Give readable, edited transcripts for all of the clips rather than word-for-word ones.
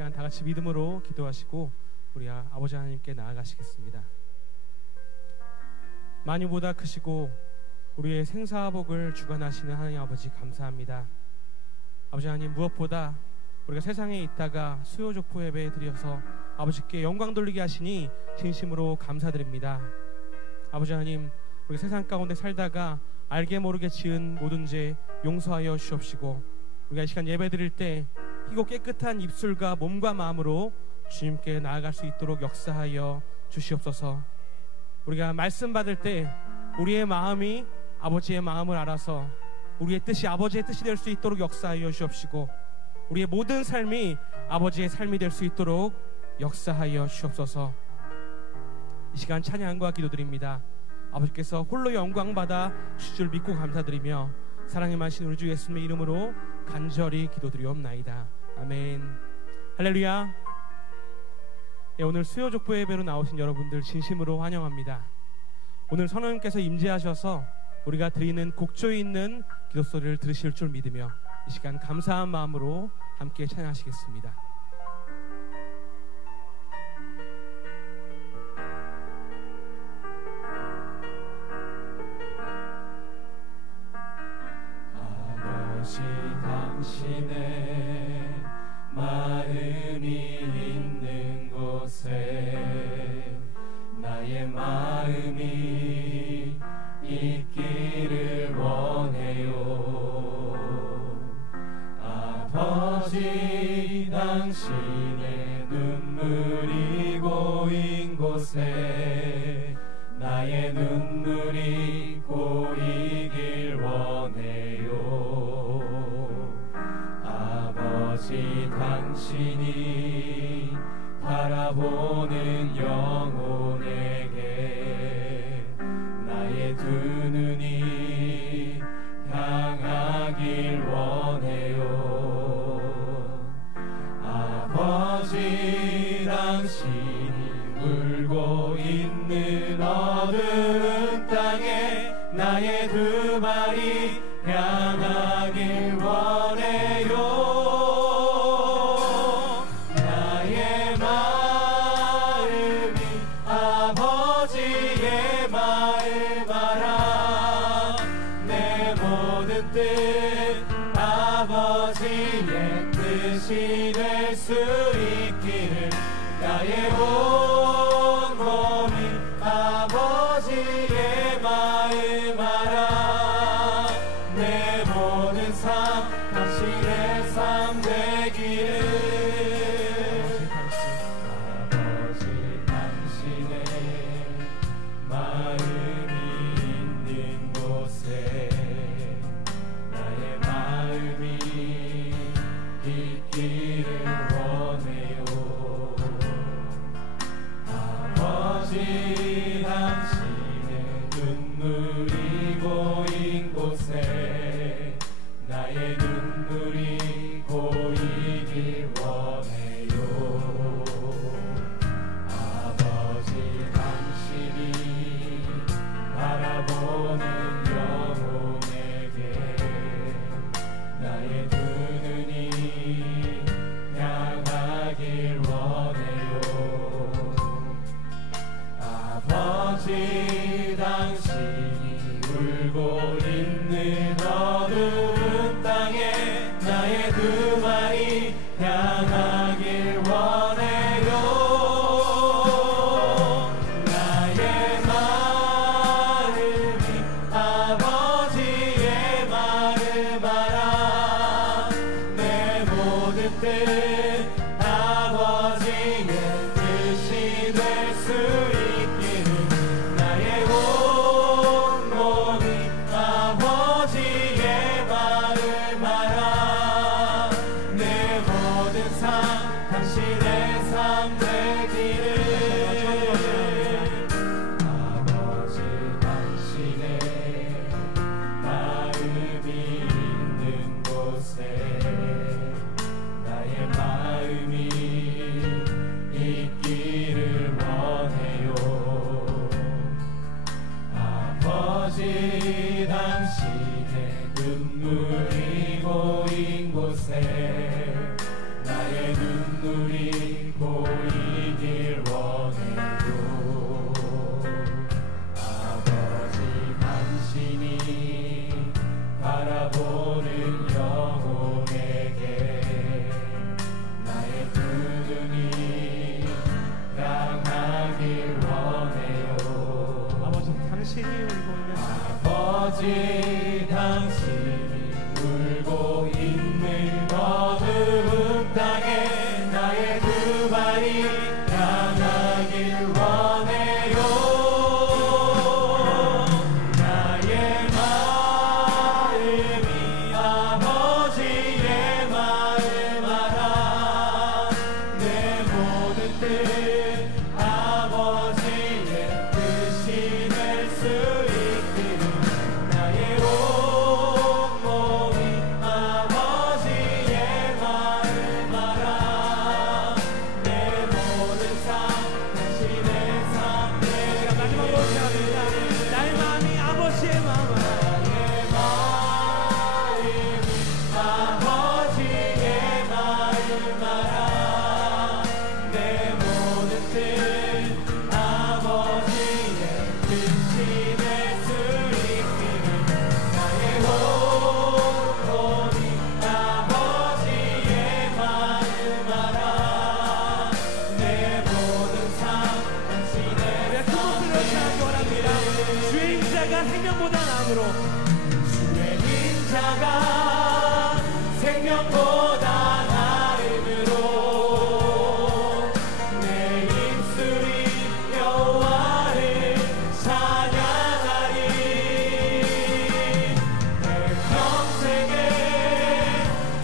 시간 다 같이 믿음으로 기도하시고 우리 아버지 하나님께 나아가시겠습니다. 만유보다 크시고 우리의 생사복을 주관하시는 하나님 아버지 감사합니다. 아버지 하나님, 무엇보다 우리가 세상에 있다가 수요족보 예배 드려서 아버지께 영광 돌리게 하시니 진심으로 감사드립니다. 아버지 하나님, 우리 세상 가운데 살다가 알게 모르게 지은 모든 죄 용서하여 주옵시고, 우리가 이 시간 예배 드릴 때 희고 깨끗한 입술과 몸과 마음으로 주님께 나아갈 수 있도록 역사하여 주시옵소서. 우리가 말씀 받을 때 우리의 마음이 아버지의 마음을 알아서 우리의 뜻이 아버지의 뜻이 될 수 있도록 역사하여 주옵시고, 우리의 모든 삶이 아버지의 삶이 될 수 있도록 역사하여 주옵소서. 이 시간 찬양과 기도드립니다. 아버지께서 홀로 영광받아 주실 줄 믿고 감사드리며 사랑의 많으신 우리 주 예수님의 이름으로 간절히 기도드리옵나이다. 아멘. 할렐루야. 오늘 수요족보 예배로 나오신 여러분들 진심으로 환영합니다. 오늘 성령님께서 임재하셔서 우리가 드리는 곡조에 있는 기도소리를 들으실 줄 믿으며 이 시간 감사한 마음으로 함께 찬양하시겠습니다. 아버지, 당신의 마음이 있는 곳에 나의 마음이 있기를 원해요. 아버지, 당신의 눈물이 고인 곳에 나의 눈물이 고이길 원해요. 아버지, 당신이 바라보는 영혼에게 나의 두 눈이 향하길 원해요. 아버지, 당신이 울고 있는 어두운 땅에 나의 두 발이 향하길 원해요. 나의 마음이 아버지의 마음 알아. 내 모든 뜻 아버지의 뜻이 될 수 있기를 나의 온 몸이 아버지의 마음 알아. 내 모든 삶 당신의 삶 되기를. 아버지, 당신의 마음이 있는 곳에 나의 마음이 있기를 원해요. 아버지, 당신의 눈물이 고인 곳에 나의 눈물이 고이길 원해요. 아버지, 당신이 바라보는 영혼에게 나의 두 눈이 향하길 원해요. 아버지, 당신이 울고 있는 어두운 땅에 나의 두 발이 향하길 원해요. 나의 마음이 아버지의 마음 알아. 내 모든 뜻 아버지의 뜻이 될 수 있기를 나의 온 몸이 아버지의 마음 알아. 내 모든 삶 당신의 삶 되기를. 아버지, 당신의 마음이 있는 곳에 나의 마음이 있기를 원해요. 아버지, 당신의 눈물이 고인 곳에 나의 눈물이 당신이 울고 있는 아버지 당신이 울고 있는 어두운 땅에 나의 두 발이 향하길 원해요. 나의 마음이 아버지의 마음 알아. 내 모든 뜻 아버지의 뜻이 될 수 있기를. 나의 온몸이 아버지의 마음 알아. 내 모든 삶 당신의 삶. 제가 마지막으로 생각합니다. 나의 마음이 아버지의 마음 알아. 나의 마음이 아버지의 마음 알아. 내 모든 뜻 아버지의 뜻이 될 수 있기를. 나의 온몸이 아버지의 마음 알아. 내 모든 삶 당신의 우리가 큰 목소리로 찬양하기 원합니다. 주의 인자가 생명보다 나음으로 주의 인자가 생명보다 나음으로 내 입술이 여호와를 찬양하리. 내 평생에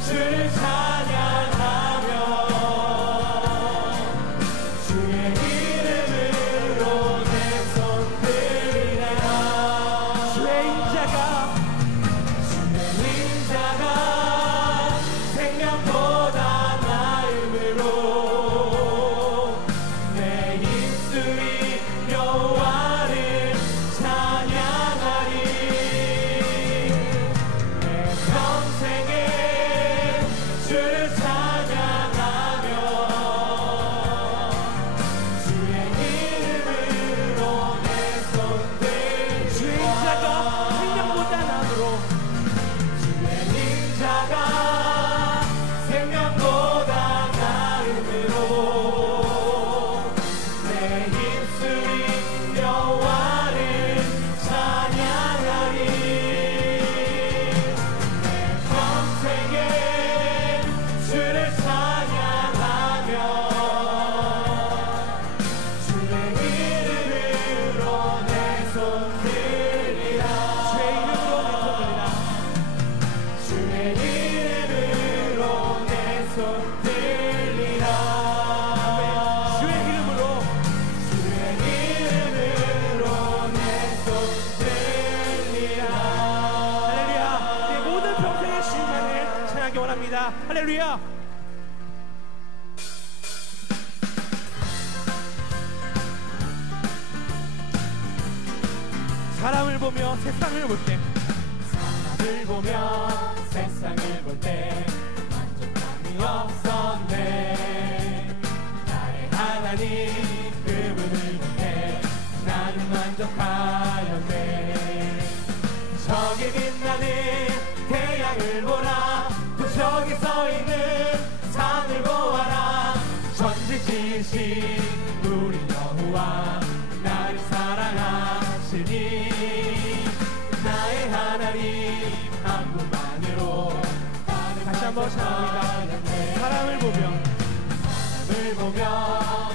주를 찬양하며 주의 이름으로 내 손 들리라. 주의 인자가 생명보다 나음으로 내 입술이 여호와를 찬양하리. 내 평생에 주를 찬양하며 주의 이름으로 내 손 들리라. 주의 인자가 생명보다 나음으로 주의 인자가 생명보다 나음으로 내 입술이 여호와를 찬양하리. 내 평생에 주를 찬양하며 주의 이름으로 내 손 들리라. 주의 이름으로 내 손 들리라. 주의 이름으로 내 손 들리라. 주의 이름으로 주의 이름으로 내 손 들리라. 할렐루야. 내 모든 평생의 주님만을 찬양하기 원합니다. 할렐루야. 사람을 보며 세상을 볼 때 사람을 보며 세상을 볼 때 만족감이 없었네. 나의 하나님 그분을 볼 때 나는 만족하였네. 저기 빛나는 태양을 보라. 또 저기 서 있는 산을 보아라. 전지지으신 우리 여호와 나를 사랑하시니 나의 하나님 한 분만으로 나는 다시 한번 찬양합니다. 사람을 보며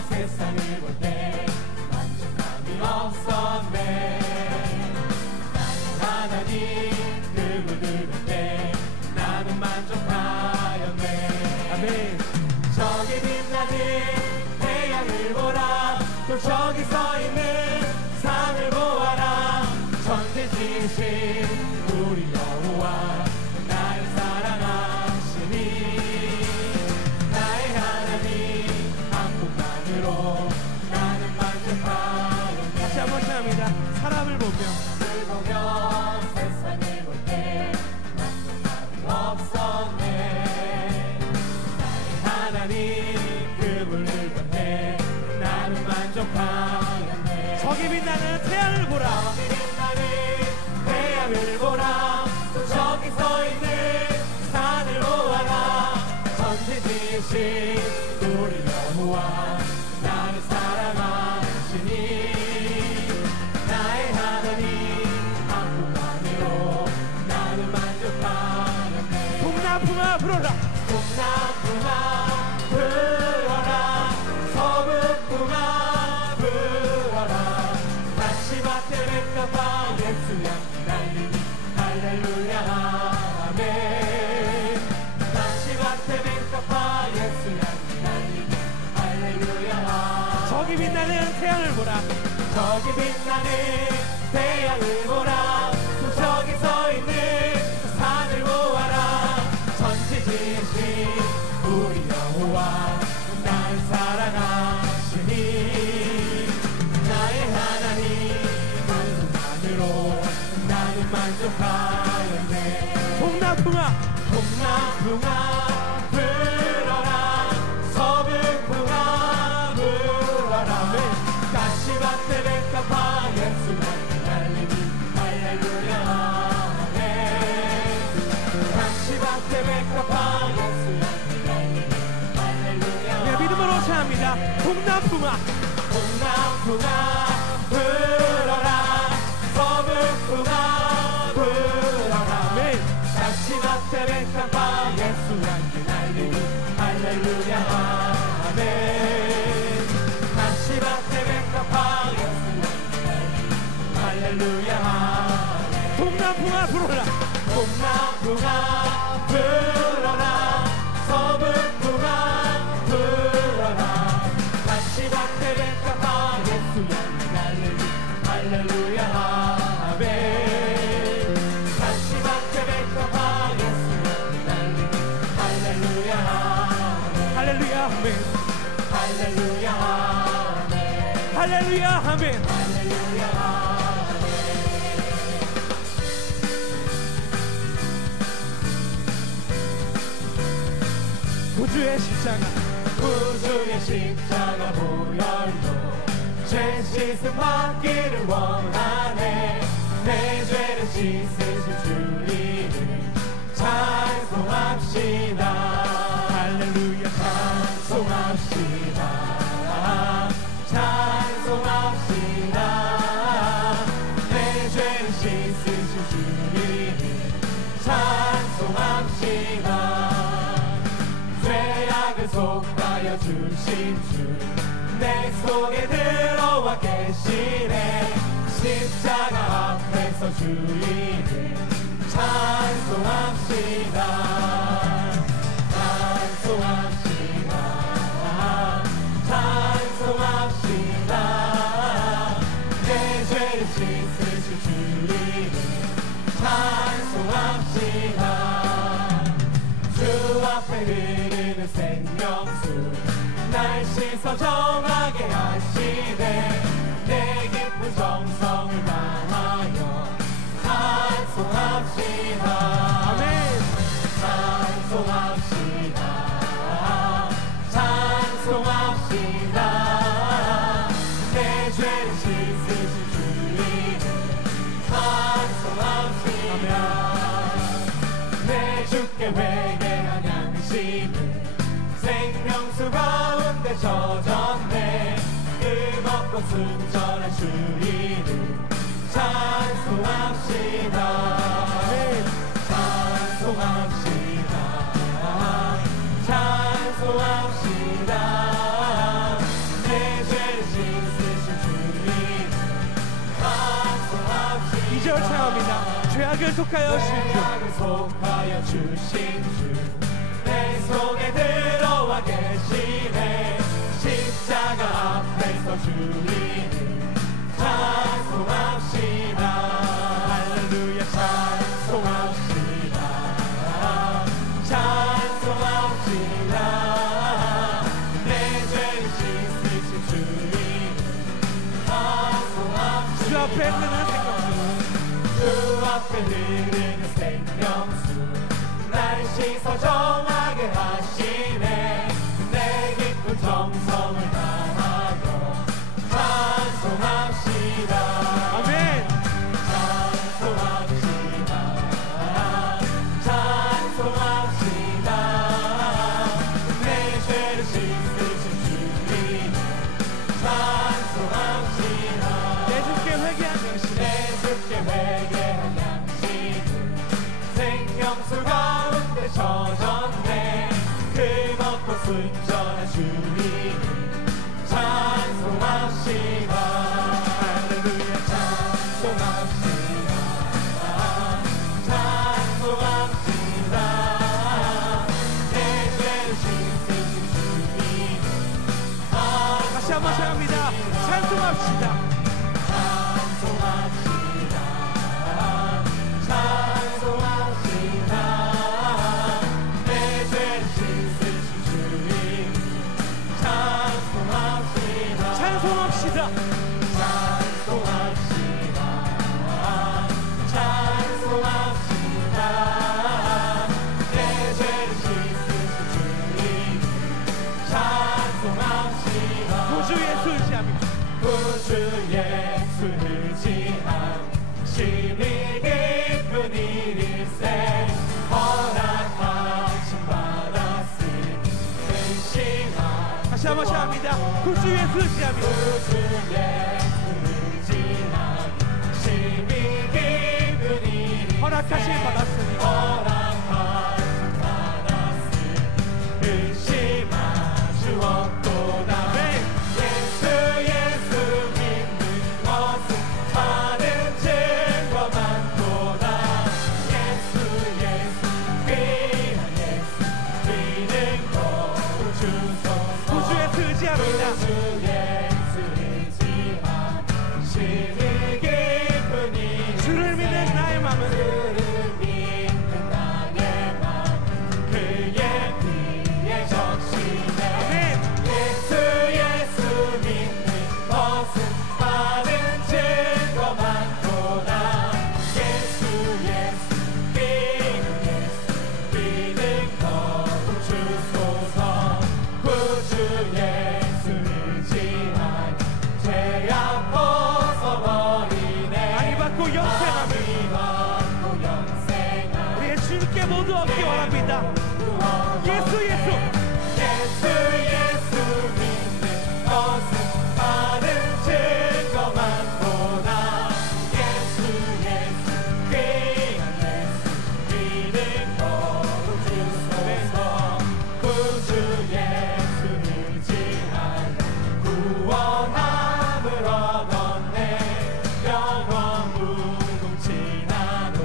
세상을 볼 때 만족감이 없었네. 나의 하나님 그분을 볼 때 나는 만족하였네. 아멘. 저기 빛나는 태양을 보라. 또 저기 서 있는 산을 보아라. 전지지으신 우리 여호와 나를 사랑하시니 나의 하나님 한 분만으로 나는 만족하였네. 다시 한번 찬양합니다. 사람을 보며 세상을 볼 때 만족감이 없었네. 나의 하나님 그분을 볼 때 나는 만족하였네. 저기 빛나는 태양을 보라. 저기 빛나는 태양을 보라. 또 저기 서 있는 산을 보아라. 전지지으신 우리 여호와 나를 사랑하시니 나의 하나님 불어라. 동남풍아 불어라 서북풍아 불어라 다시밭에 백합화 예수 향기 날리니 할렐루야 아멘 다시밭에 백합화 예수 향기 날리니 할렐루야 저기 빛나는 태양을 보라. 저기 빛나는 태양을 보라 또 저기 서 있는 그 산을 보아라 천지 지으신 우리 여호와 날 사랑하시니 나의 하나님 그분만으로 나는 만족하였네 동남풍아 동남풍아 불어라 서북풍아 불어라 가시밭에 백합화 예수 향기 날리니 할렐루야 아멘 가시밭에 백합화 예수 향기 날리니 할렐루야 네, 믿음으로 찬합니다. 동남풍아 동남풍아 불어라 서북풍아 불어라 네. 가시밭에 백합화 예수 향기 날리니 할렐루야 아멘 가시밭에 백합화 예수 향기 날리니 할렐루야 아멘 동남풍아 불어라. 동남풍아 불어라 서북풍아 불어라 가시밭에 백합화 예수 향기 날리니 할렐루야 아멘 가시밭에 백합화 예수 향기 날리니 할렐루야 아멘 할렐루야 아멘. 할렐루야 아멘 할렐루야 아멘. 할렐루야 구주의 십자가 구주의 십자가 보혈로 죄 씻음 받기를 원하네 내 죄를 씻으신 주님을 찬송합시다 할렐루야 찬송합시다 찬송합시다 내 죄를 씻으신 주님을 찬송합시다 죄악을 속하여 주신 주 내 속에 들어와 계시네 십자가 앞에서 주님을 찬송합시다 찬송합시다 찬송합시다 내 죄를 씻으신 주님을 찬송합시다 주 앞에 흐르는 생명수 날 씻어 정하게 하시네 내 깊은 정성을 다하여 찬송합시다 아멘. 찬송합시다 찬송합시다 내 죄를 씻으신 주님을 찬송합시다 내 주께 회개한 양심을 생명수 가운데 젖었네 뜨겁고 순전한 주 이름 찬송합시다 찬송합시다 찬송합시다 내 죄를 씻으신 주님 찬송합시다 2절 찬양합니다. 죄악을 속하여 주신 주 죄악을 속하여 주신 주 내 속에 들어와 계시네 십자가 앞에서 주님을 찬송합시다 할렐루야 찬송합시다 찬송합시다 내 죄를 씻으신 주님을 찬송합시다 주 앞에 흐르는 생명수 주 앞에 흐르는 생명수 날 씻어 정하게 하시네 내 깊은 정성을 다하여 찬송합시다 아멘. 찬송합시다 찬송합시다 내 죄를 씻으신 주님 찬송합시다 내 주께 회개한 양심 내 주께 회개한 양심을 생명수 가운데 젖었네 찬송합시다. 찬송합시다. 찬송합시다. 내 죄를 씻으신 주님 찬송합시다. 찬송합시다. 찬송합시다. 찬송합시다. 내 죄를 씻으신 주님 찬송합시다. 구주 예수 의지합니다. 구주 예수 의지함 심히 깊은 일일세 허락하심 받았으니 근심함. 다시 한번 시작합니다. 구주 예수 의지합니다. 구주 예수 의지함 심히 깊은 일일세 허락하심 받았으니 허락하심 받았으니 근심할 수 없도다. 예수 믿는 것은 받은 증거 많도다. 예수 귀한 예수 믿는 것 주소서. 구주 예수 의지합니다. 구주 예수 의지함 심히 깊은 일 주를 믿는 나의 마음은 주를 믿는 나의 맘 그의 피에 적시네. 아멘. 예수 믿는 것은 받은 증거 많도다. 예수 귀한 예수 믿는 것 주소서. 구주 예수 의지한 죄악 벗어버리네. 아니 받고 영생함을 아니 받고 영생함 우리의 주님께 모두 얻기 원합니다. 예수 예수 예수 믿는 것은 받은 증거 많도다. 예수 귀한 예수 믿는 것 주소서. 구주 예수 의지한 구원함을 얻었네. 영원 무궁지나도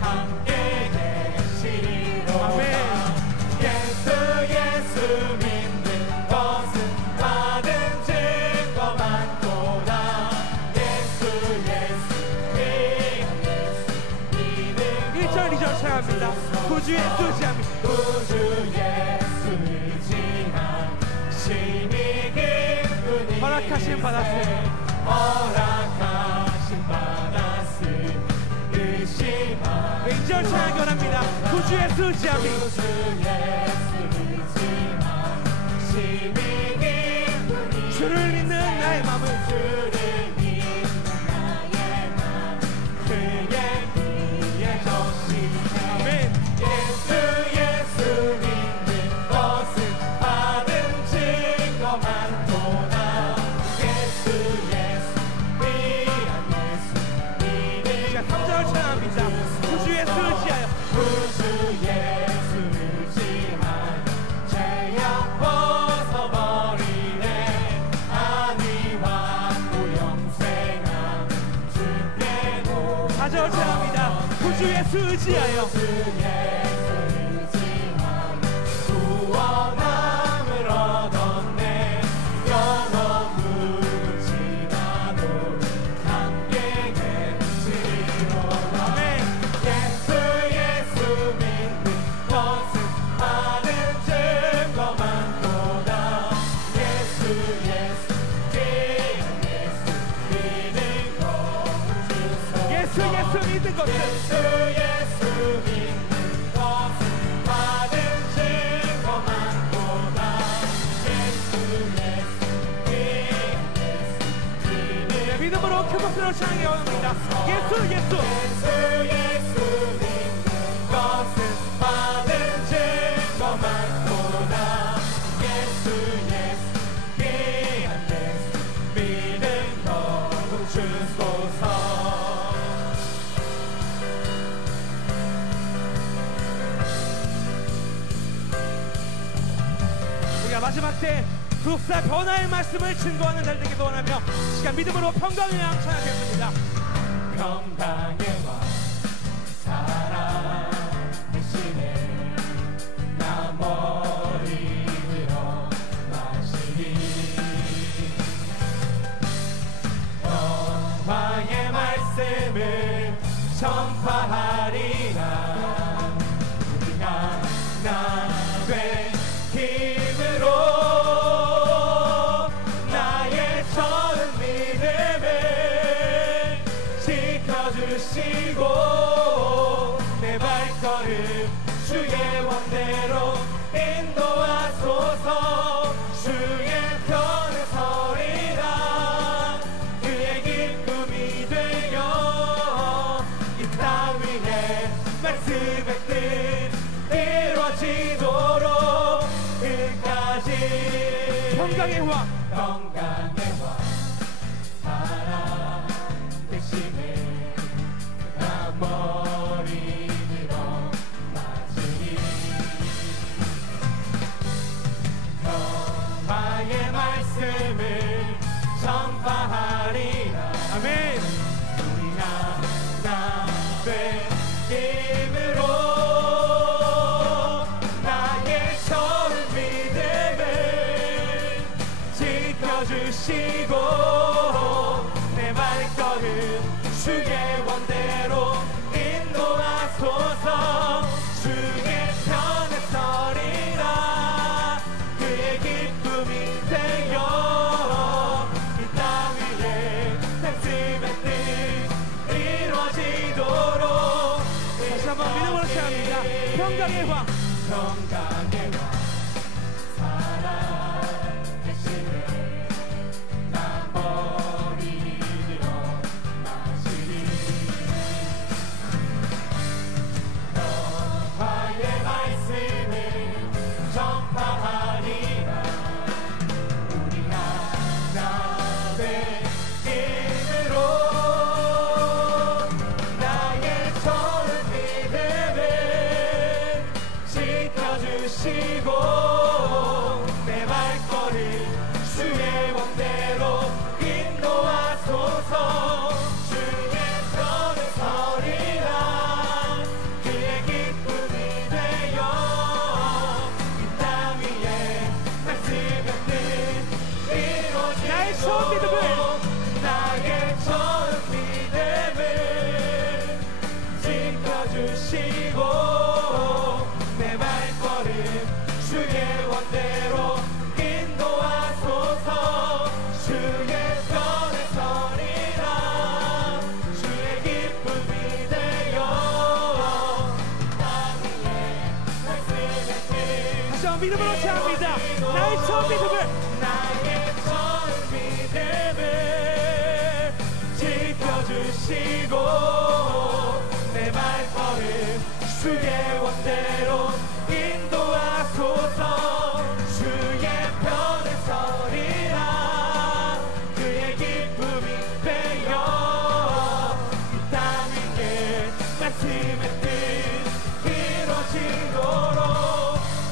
함께 계시리로다. 아멘. 예수 믿는 것은 받은 증거 많도다. 예수 귀한 예수 믿는 1절 2절 찬양합니다. 구주 예수 의지합니다. 구주 예수 의지한 심히 깊은 허락하심 받았으니 허락하심 받았으니 의심하. 2절 찬양 원합니다. 구주 예수 의지합니다. 구주 예수 의지한 심히 깊은 주를 믿는 나의 마음은 주를 믿는 나의 맘 그의 피에 적시네. 아멘. 예수 믿는 것은 받은 증거 많도다. 예수 귀한 예수 믿는 자 3절 찬양합니다. 구주 예수 의지하여 구주 예수 의지한 죄악 벗어버리네. 안위와 영생함 주께 놓 4절 찬양합니다. 구주 예수 의지하여 예수 의지한 구원함을 얻었네. 영원 무궁지나도 함께 계시리로다. 아멘. 예수 믿는 것은 받은 증거 많도다. 예수 귀한 예수 믿는 것 주소서. 예수 믿는 것은 예수 믿는 것은 받은 증거 많도다. 예수 귀한 예수 믿는 믿음으로 큰 목소리로 찬양해 원합니다. 예수 예수 믿는 것은 받은 증거 많도다. 예수 귀한 예수 믿는 것 주소서. 우리가 마지막 때 구속사 변화의 말씀을 증거하는 날 되기도 원하며 시간 믿음으로 평강의 왕 찬양하겠습니다. 평강의 왕 살아계시네. 나 머리 들어 마시니 말씀을 전파하리라. 우리가 나의 힘으로 나의 처음 믿음을 지켜주시고 내 발걸음 주의 원대로 인도하소서. 주의 편에 서리라. 그의 기쁨이 되어 이 땅 위에 말씀의 뜻 이루어지도록 끝까지. 평강의 왕 평강의 왕 살아 계시네. 나 머리 들어 맞으니 여호와의 말씀을 전파하리라. 아멘. 우리가 나의 힘으로 나의 처음 믿음을 지켜주시고 내 발걸음 주의 원대로 인도하소서. 주의 편에 서리라. 그의 기쁨이 되어 이 땅 위에 말씀의 뜻 이루어지도록. 다시 한번 믿음으로 시작합니다. 평강의 왕 평강의 왕 살아 계시네. 나 머리 들어 마시니 여호와의 말씀을 전파하리라. 우리가 나의 힘으로 나의 처음 믿음을 지켜주시고 내 발걸음 주의 원대로 인도하소서. 주의 편에 서리라. 그의 기쁨이 되어 이 땅 위에 말씀의 뜻 나의 처음 믿음을 이루어지도록 나의 처음 믿음을 지켜주시고 내 발걸음 주의 원대로 인도하소서. 주의 편에 서리라. 주의 기쁨이 되어 땅 위에 말씀의 뜻 다시 한번 믿음으로 시작합니다. 나의 처음 믿음을 나의 처음 믿음을 지켜주시고 내 발걸음 주의 원대로 인도하소서. 주의 편에 서리라. 그의 기쁨이 되어 이 땅 위에 말씀의 뜻 이루어지도록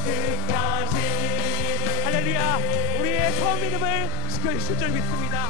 끝까지. 할렐루야. 우리의 처음 믿음을 지켜주실 줄 믿습니다.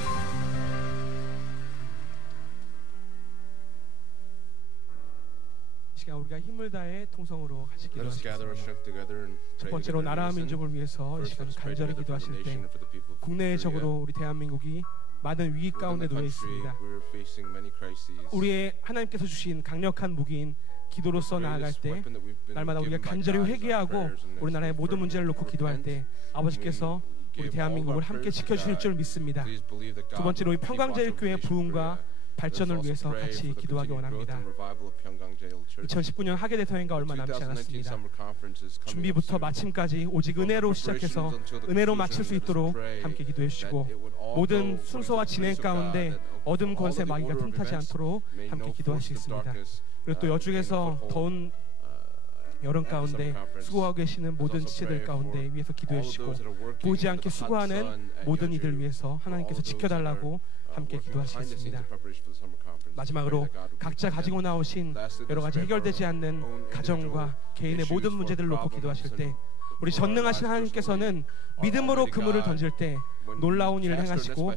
이 시간 우리가 힘을 다해 통성으로 같이 Let us gather our 기도하시겠습니다. strength together and 첫 pray 번째로 together in 나라 unison. 민족을 위해서 이 First, 시간 let's pray 간절히 together for the 기도하실 때 nation and for the people of 국내적으로 Korea. 우리 대한민국이 많은 위기 Within 가운데 the 놓여 country, 있습니다. we're facing many crises. 우리의 하나님께서 주신 강력한 무기인 기도로서 나아갈 Greatest 때 weapon that we've been 날마다 우리가 given by 간절히 God is our 회개하고 prayers, and as 우리나라의 we 모든 firmly 문제를 놓고 기도할 때 repent, 아버지께서 우리 대한민국을 함께 지켜주실 줄 믿습니다. please believe that 두 God 번째로 이 will keep watch 평강제일교회 over the nation of 부흥과 Korea. 발전을 Let us 위해서 also pray 같이 for the 기도하기 continued growth 원합니다. and revival of Pyeonggang-jail Church. 2019년 하계 대통령과 얼마 남지 2019 않았습니다. summer conference is coming up 준비부터 soon. 마침까지 오직 은혜로 시작해서 은혜로 마칠 수 있도록 함께 기도해 주시고 모든 순서와 진행 가운데 어둠 권세 마귀가 틈타지 않도록 함께 기도하시겠습니다. 그리고 또 여중에서 더운 여름 가운데 수고하고 계시는 모든 지체들 가운데 위해서 기도해 주시고 보지 않게 수고하는 모든 이들 위해서 하나님께서 지켜달라고 함께 기도하시겠습니다. 마지막으로 각자 가지고 나오신 여러 가지 해결되지 않는 가정과 개인의 모든 문제들을 놓고 기도하실 때 우리 전능하신 하나님께서는 믿음으로 그물을 던질 때 놀라운 일을 행하시고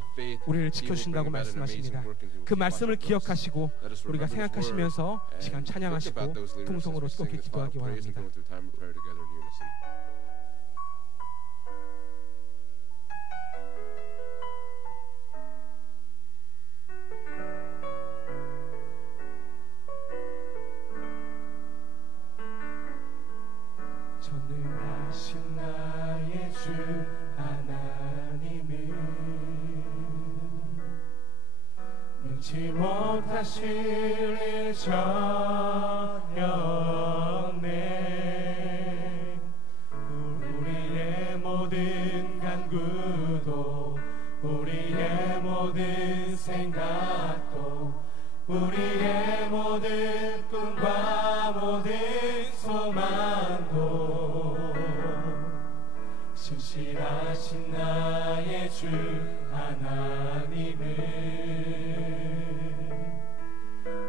우리를 지켜주신다고 말씀하십니다. 그 말씀을 기억하시고 우리가 생각하시면서 시간 찬양하시고 통성으로 뜨겁게 기도하기 원합니다. 하실 일 전였네. 우리의 모든 간구도 우리의 모든 생각도 우리의 모든 꿈과 모든 소망도 신실하신 나의 주 하나님은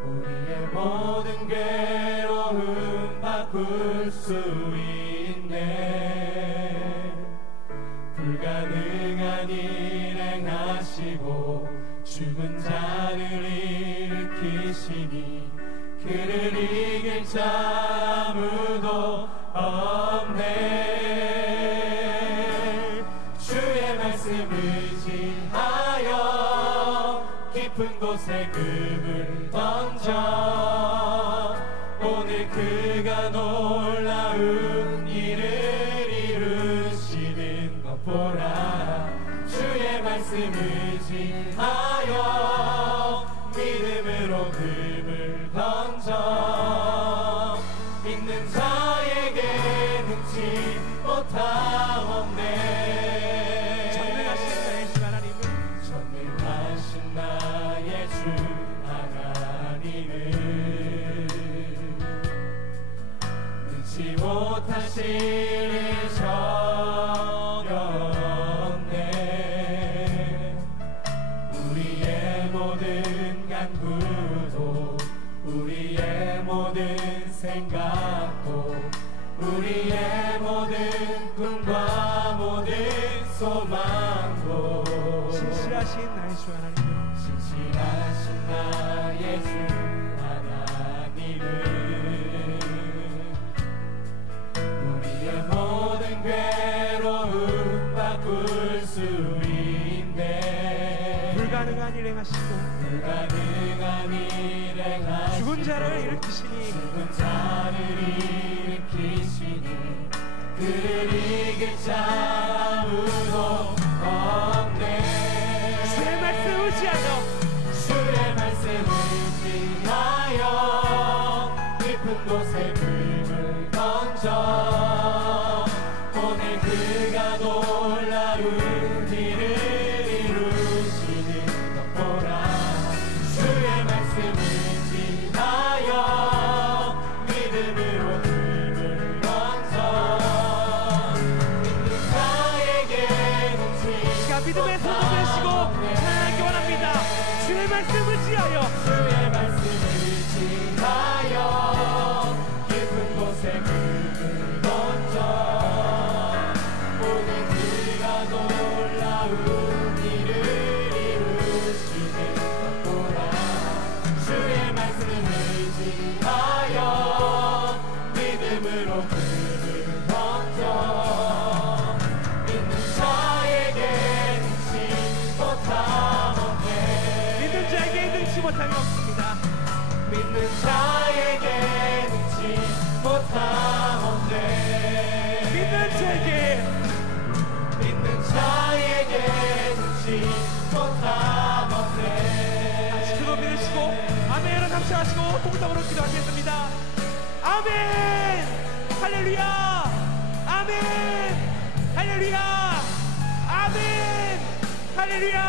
우리의 모든 괴로움 바꿀 수 있네. 불가능한 일 행하시고 죽은 자를 일으키시니 그를 이길 자 아무도 없네. 주의 말씀 의지하여 깊은 곳에 금을 던져 오늘 그가 놀라운 일을 이루시는 것 보라. 주의 말씀 의지하여 믿음으로 금을 던져 믿는 자에게 능치 못하옵네. 전능하신 나의 주 하나님은 전능하신 나의 주 하나님은 능치 못하실 일 전였네. 우리의 모든 간구도 우리의 모든 생각도 우리의 모든 꿈과 모든 소망도 신실하신 나의 주 하나님은 신실하신 나의 주 하나님은 우리의 모든 괴로움 바꿀 수 있네. 불가능한 일 행하시고 불가능한 일 행하시고 죽은 자를 일으키시니 죽은 자를 일으키시니 그를 이길 자 아무도 없네. 주의 말씀 의지하여 주의 말씀 의지하여 깊은 곳에 금을 던져 오늘 그가 놀라운 일을 이루시는 것 보라. 주의 말씀 의지하여 믿음으로 금을 던져 믿는 자에게 능치 자, 믿음의 손을 드시고 찬양하기 원합니다. 주의 말씀 의지하여 주의 말씀 의지하여 깊은 곳에 금을 던져 오늘 그가 놀라운 일을 이루시는 것 보라. 주의 말씀을 의지하여 믿음으로 금을 던져 믿는 자에게 능치 못하옵네. 믿는 자에게 능치 못함이 없습니다. 믿는 자에게 능치 못하옵네. 믿는 자에게 믿는 자에게 능치 못하옵네. 다시 그거 믿으시고 아멘을 감사하시고 동성으로 기도하겠습니다. 아멘 할렐루야 아멘 할렐루야 아멘 할렐루야.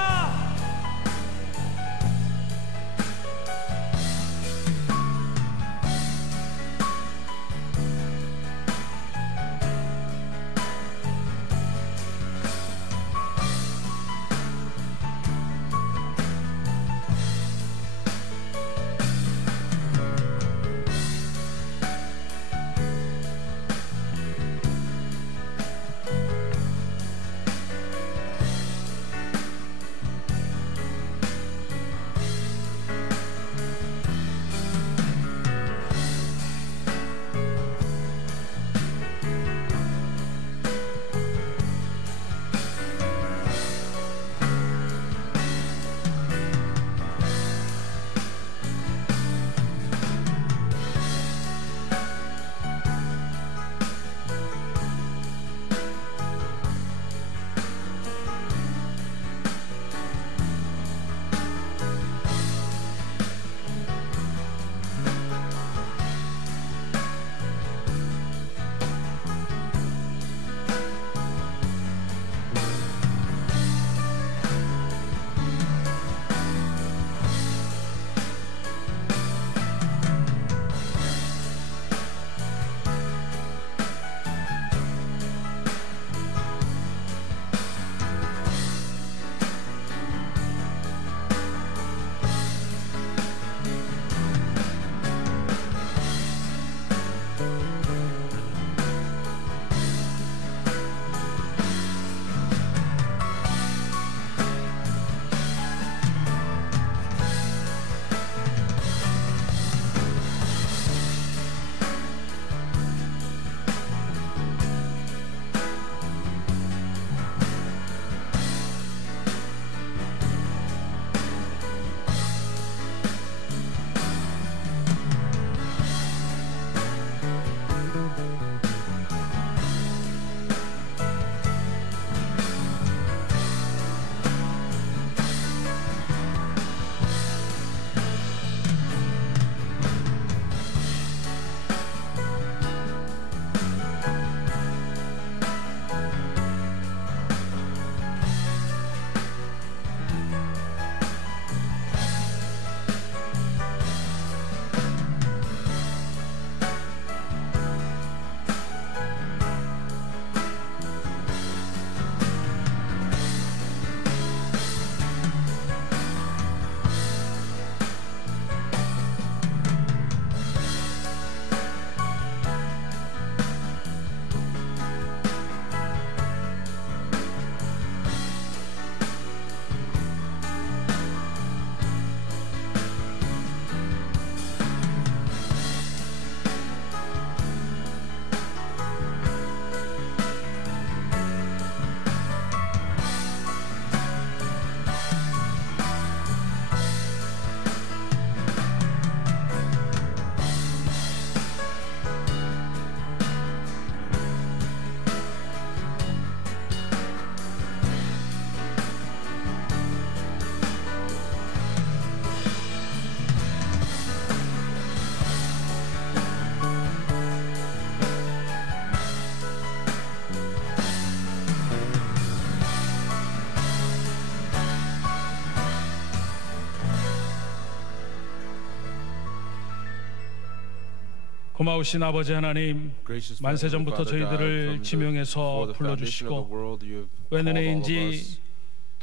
고마우신 아버지 하나님, Gracious 만세 Father, 전부터 Father God, 저희들을 from 지명해서 before the foundation of the 불러주시고 world, you have 웬 called all of 은혜인지 us.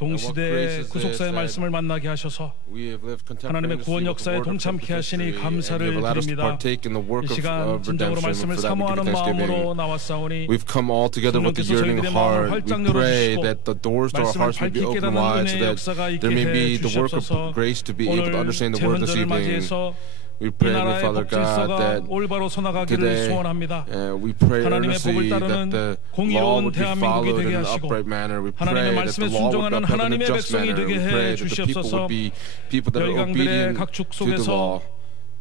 동시대의 구속사의 말씀을 만나게 하셔서 We have lived 하나님의 구원 contemporaneously with the 역사에 word of 동참케 하시니 history, and you 감사를 have allowed us to 드립니다. partake in the work 이 시간 of 진정으로 redemption. 말씀을 For that we give 사모하는 you thanksgiving. 마음으로 나왔사오니 We've come all together with a 성령께서 yearning 저희들의 heart. 마음을 We 활짝 pray 열어주시고 that the doors to our 말씀을 hearts may be 밝히 open 깨닫는 wide so 은혜의 that 역사가 있게 there may 해 be the work of 주시옵소서. grace to be able to 오늘 understand the word this 재헌절을 evening. 맞이해서 We 이 pray, 나라의 Father God, 법질서가 that 올바로 서나가기를 today 소원합니다. we pray 하나님의 earnestly 법을 that 따르는 the law 공의로운 would be 대한민국이 followed 되게 in an 하시고 upright manner. We 하나님의 pray that 말씀에 the law would be 순종하는 upheld in a 하나님의 just 백성이 manner. 되게 We 해 pray that the people 주시옵소서. would be people that are 열강들의 obedient 각축 to the 속에서 law.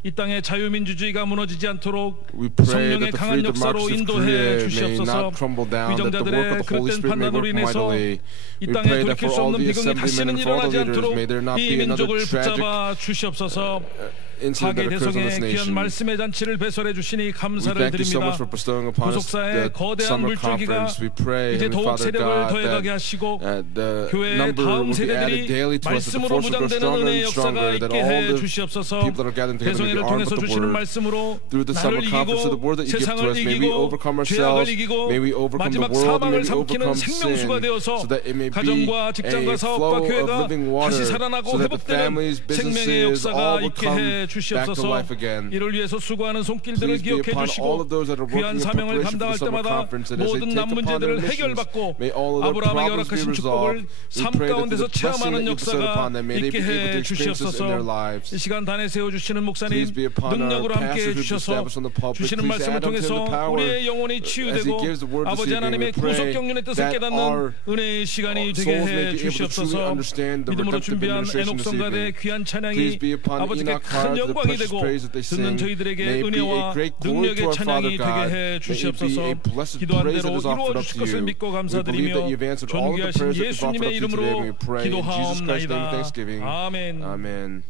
이 땅의 자유민주주의가 무너지지 않도록 We pray 성령의 that the 강한 free 역사로 democracy of 인도해 Korea may 주시옵소서. not crumble down, that the work 위정자들의 of the Holy 그릇된 Spirit may 판단으로 work 인해서 mightily. 이 We 땅에 pray that 돌이킬 for 수 all 없는 the 비극이 assemblymen 다시는 and for all 일어나지 the leaders, 않도록 may there not 이 be another 민족을 tragic 붙잡아 주시옵소서. incident 하계 that occurs in this 대성의 귀한 nation. 말씀의 잔치를 배설해 주시니 We 감사를 thank you so 드립니다. much for bestowing upon us 구속사의 the 거대한 summer 물줄기가 conference. We pray, 이제 Heavenly 더욱 Father 세력을 God, 더해가게 that 하시고 the 교회의 number 다음 will be added 세대들이 daily to us, that the 말씀으로 force will grow 무장되는 stronger 은혜의 and 역사가 stronger, that 있게 all 해 the 주시옵소서. people that are gathering together may be 대성회를 armed 통해서 with the 주시는 word. 말씀으로 Through the 나를 summer conference, through the word that you give 세상을 to us, may we 이기고 overcome 죄악을 ourselves, 이기고 may we overcome the 마지막 world, may 사망을 we 삼키는 overcome 생명수가 sin, 되어서 so that it may be 가정과 a 직장과 사업과 flow of 교회가 living water, 다시 살아나고 so that the 회복되는 families, 생명의 businesses, 역사가 all will 있게 come 해 back to 주시옵소서. life again. 이를 위해서 수고하는 손길들을 Please be 기억해 upon all 주시고 of those that are 귀한 working in 사명을 preparation for 감당할 the summer 때마다 conference, and as they 모든 take 남 upon 문제들을 their missions, 해결받고 may all of their 아브라함에게 problems be 허락하신 축복을 resolved. We pray that 삶가운데서 the blessing 체험하는 that you bestowed 역사가 upon them, may they 있게 be able to 해 experience this in their 주시옵소서. lives. 이 시간 단에 세워주시는 목사님 Please be upon our 능력으로 함께 pastors who've 해주셔서 established on the pulpit. 주시는 Please 말씀을 add unto 통해서 him the power 우리의 영혼이 as he 치유되고 gives the word this 아버지 evening. 하나님의 We pray 구속경륜의 뜻을 that 깨닫는 our 은혜의 시간이 되게 souls may 해 be able to truly 주시옵소서. understand the 믿음으로 redemptive 준비한 administration this 에녹성가대의 evening. 귀한 Please 찬양이 be upon 아버지께 Enoch 큰 Hart, the 영광이 precious 되고 praise that they 듣는 sing. 저희들에게 May it be a 은혜와 great glory to 능력의 our Father 찬양이 되게 God. 해 May it be 주시옵소서. a blessed 기도한 praise that 대로 is offered 이루어 up 주실 to 것을 you. 믿고 We believe that 감사드리며 you've answered all of the 존귀하신 prayers that you've offered 예수님의 up to you today. 이름으로 We pray in Jesus Christ's name with 기도하옵나이다. thanksgiving. 아멘. Amen.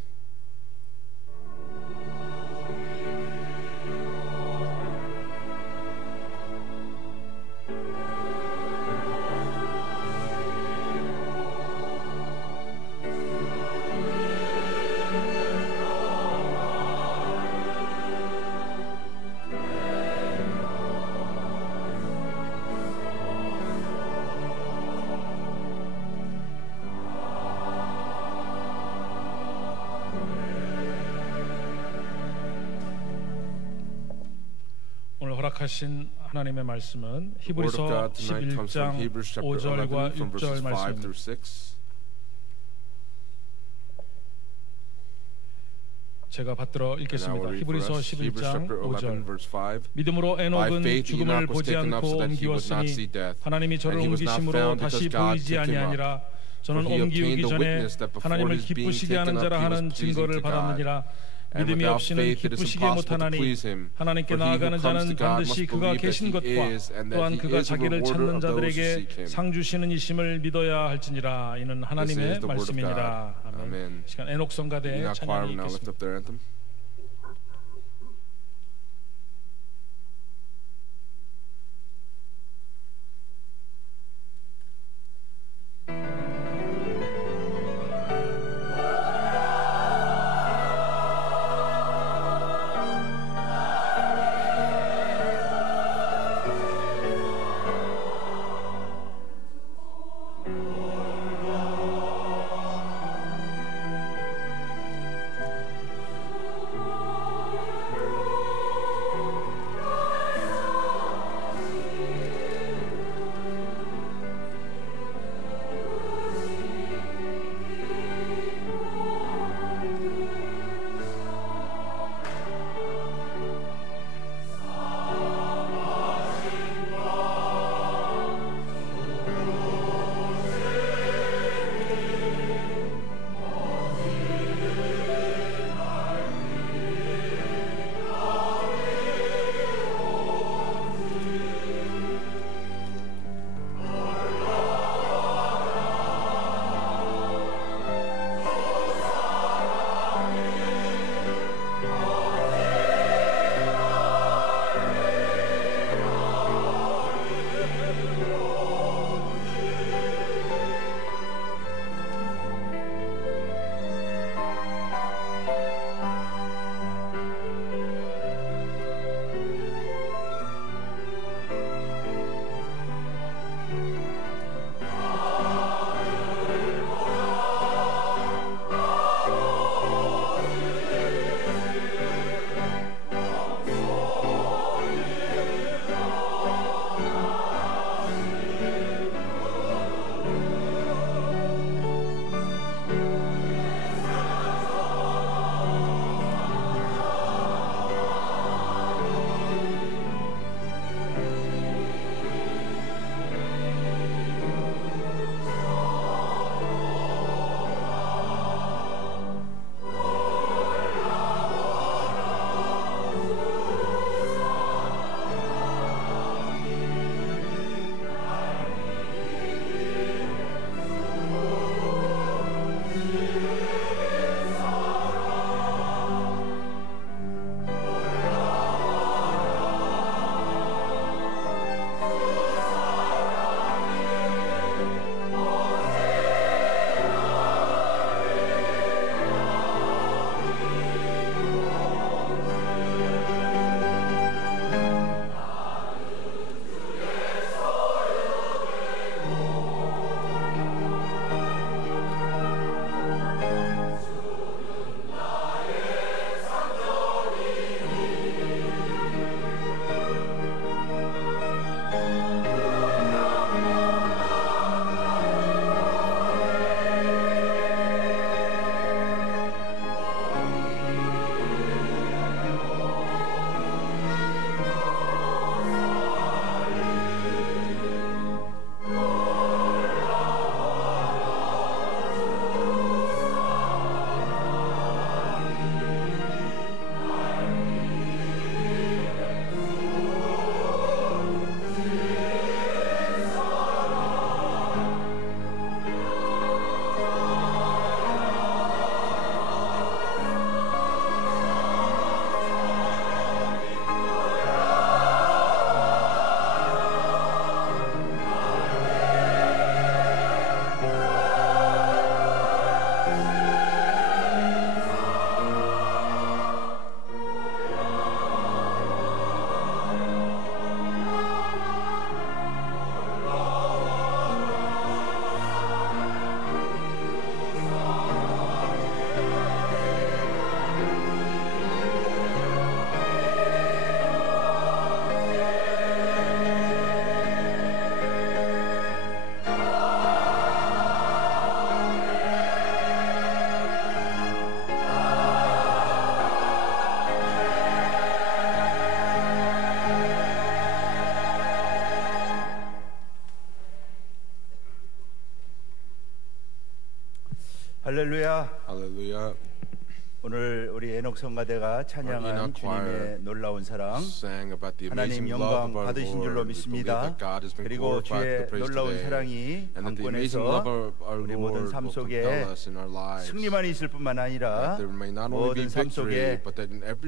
오늘 허락하신 하나님의 말씀은 히브리서 11장 5절과 6절 말씀입니다. 제가 받들어 읽겠습니다. 히브리서 11장 5절. 믿음으로 에녹은 죽음을 보지 않고 옮기었으니 하나님이 저를 옮기심으로 다시 보이지 아니하니라. 저는 옮기우기 전에 하나님을 기쁘시게 하는 자라 하는 증거를 받았느니라. 믿음이 없이는 기쁘시게 못하나니 하나님께 나아가는 자는 반드시 그가 계신 것과 또한 그가 자기를 찾는 자들에게 상 주시는 이심을 믿어야 할지니라. 이는 하나님의 말씀이니라. 아멘. 시간 에녹 성가대의 찬양이 있겠습니다. 할렐루야. Hallelujah. 오늘 우리 에녹 성가대가 찬양한 주님의 놀라운 사랑, 하나님 영광 받으신 줄로 믿습니다. 그리고 주의 놀라운 사랑이 강권해서 우리 모든 삶 속에 승리만 있을 뿐만 아니라 모든 삶 속에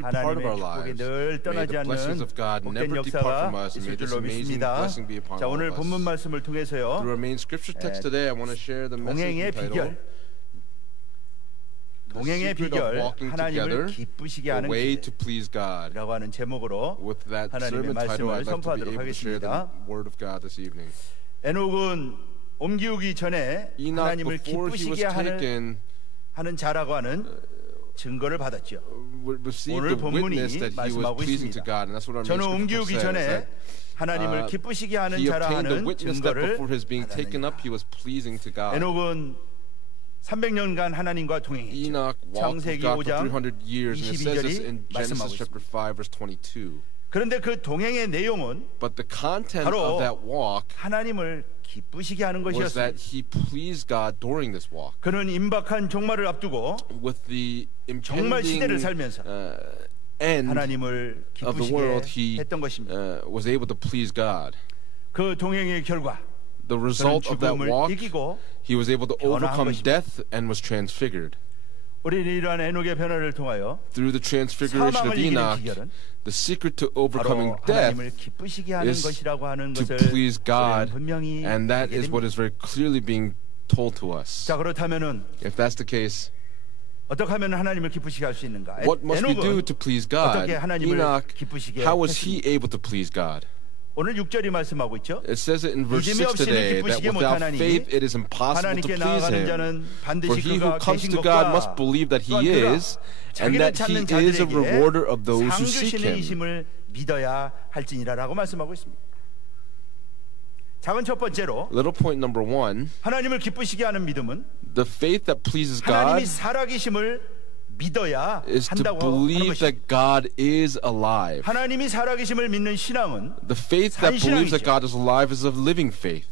하나님의 축복이 늘 떠나지 않는 복된 역사가 있을 줄로 믿습니다. 자, 오늘 본문 말씀을 통해서요, 동행의 비결, 하나님을 기쁘시게 하는 길이라고 하는 제목으로 하나님의 말씀을 선포하도록 하겠습니다. 에녹은 옮기우기 전에 하나님을 기쁘시게 하는 자라고 하는 증거를 받았죠. 오늘 본문이 말씀하고 있습니다. 저는 옮기우기 전에 하나님을 기쁘시게 하는 자라 하는 증거를 받았느니라. 에녹은 300년간 하나님과 동행했죠. 창세기 5장 22절이 말씀하고 있습니다. 그런데 그 동행의 내용은 바로 하나님을 기쁘시게 하는 것이었습니다. 그는 임박한 종말을 앞두고 종말 시대를 살면서 하나님을 기쁘시게 했던 것입니다. 그 동행의 결과 The result of that walk, 이기고 he was able to overcome death and was transfigured. 우리는 이러한 에녹의 변화를 통하여 Through the transfiguration of Enoch, the secret to overcoming death is to please God, and that is what is very clearly being told to us. 자, 그렇다면은 If that's the case, 어떻게 하면 하나님을 기쁘시게 할 수 있는가? what must we do to please God? Enoch, how was he able to please God? 오늘 6절이 말씀하고 있죠. It says it in verse 6 today that without faith it is impossible to please Him. For he who comes to God must believe that He is, and that He is a rewarder of those who seek Him. 믿어야 할지니라라고 말씀하고 있습니다. 작은 첫 번째로, Little point number one, 하나님을 기쁘시게 하는 믿음은 the faith that pleases God 하나님이 살아계심을 믿어야 is to 한다고 하는 believe 것입니다. that God is alive. 하나님이 살아계심을 믿는 신앙은 The faith that believes that God is alive is a living faith.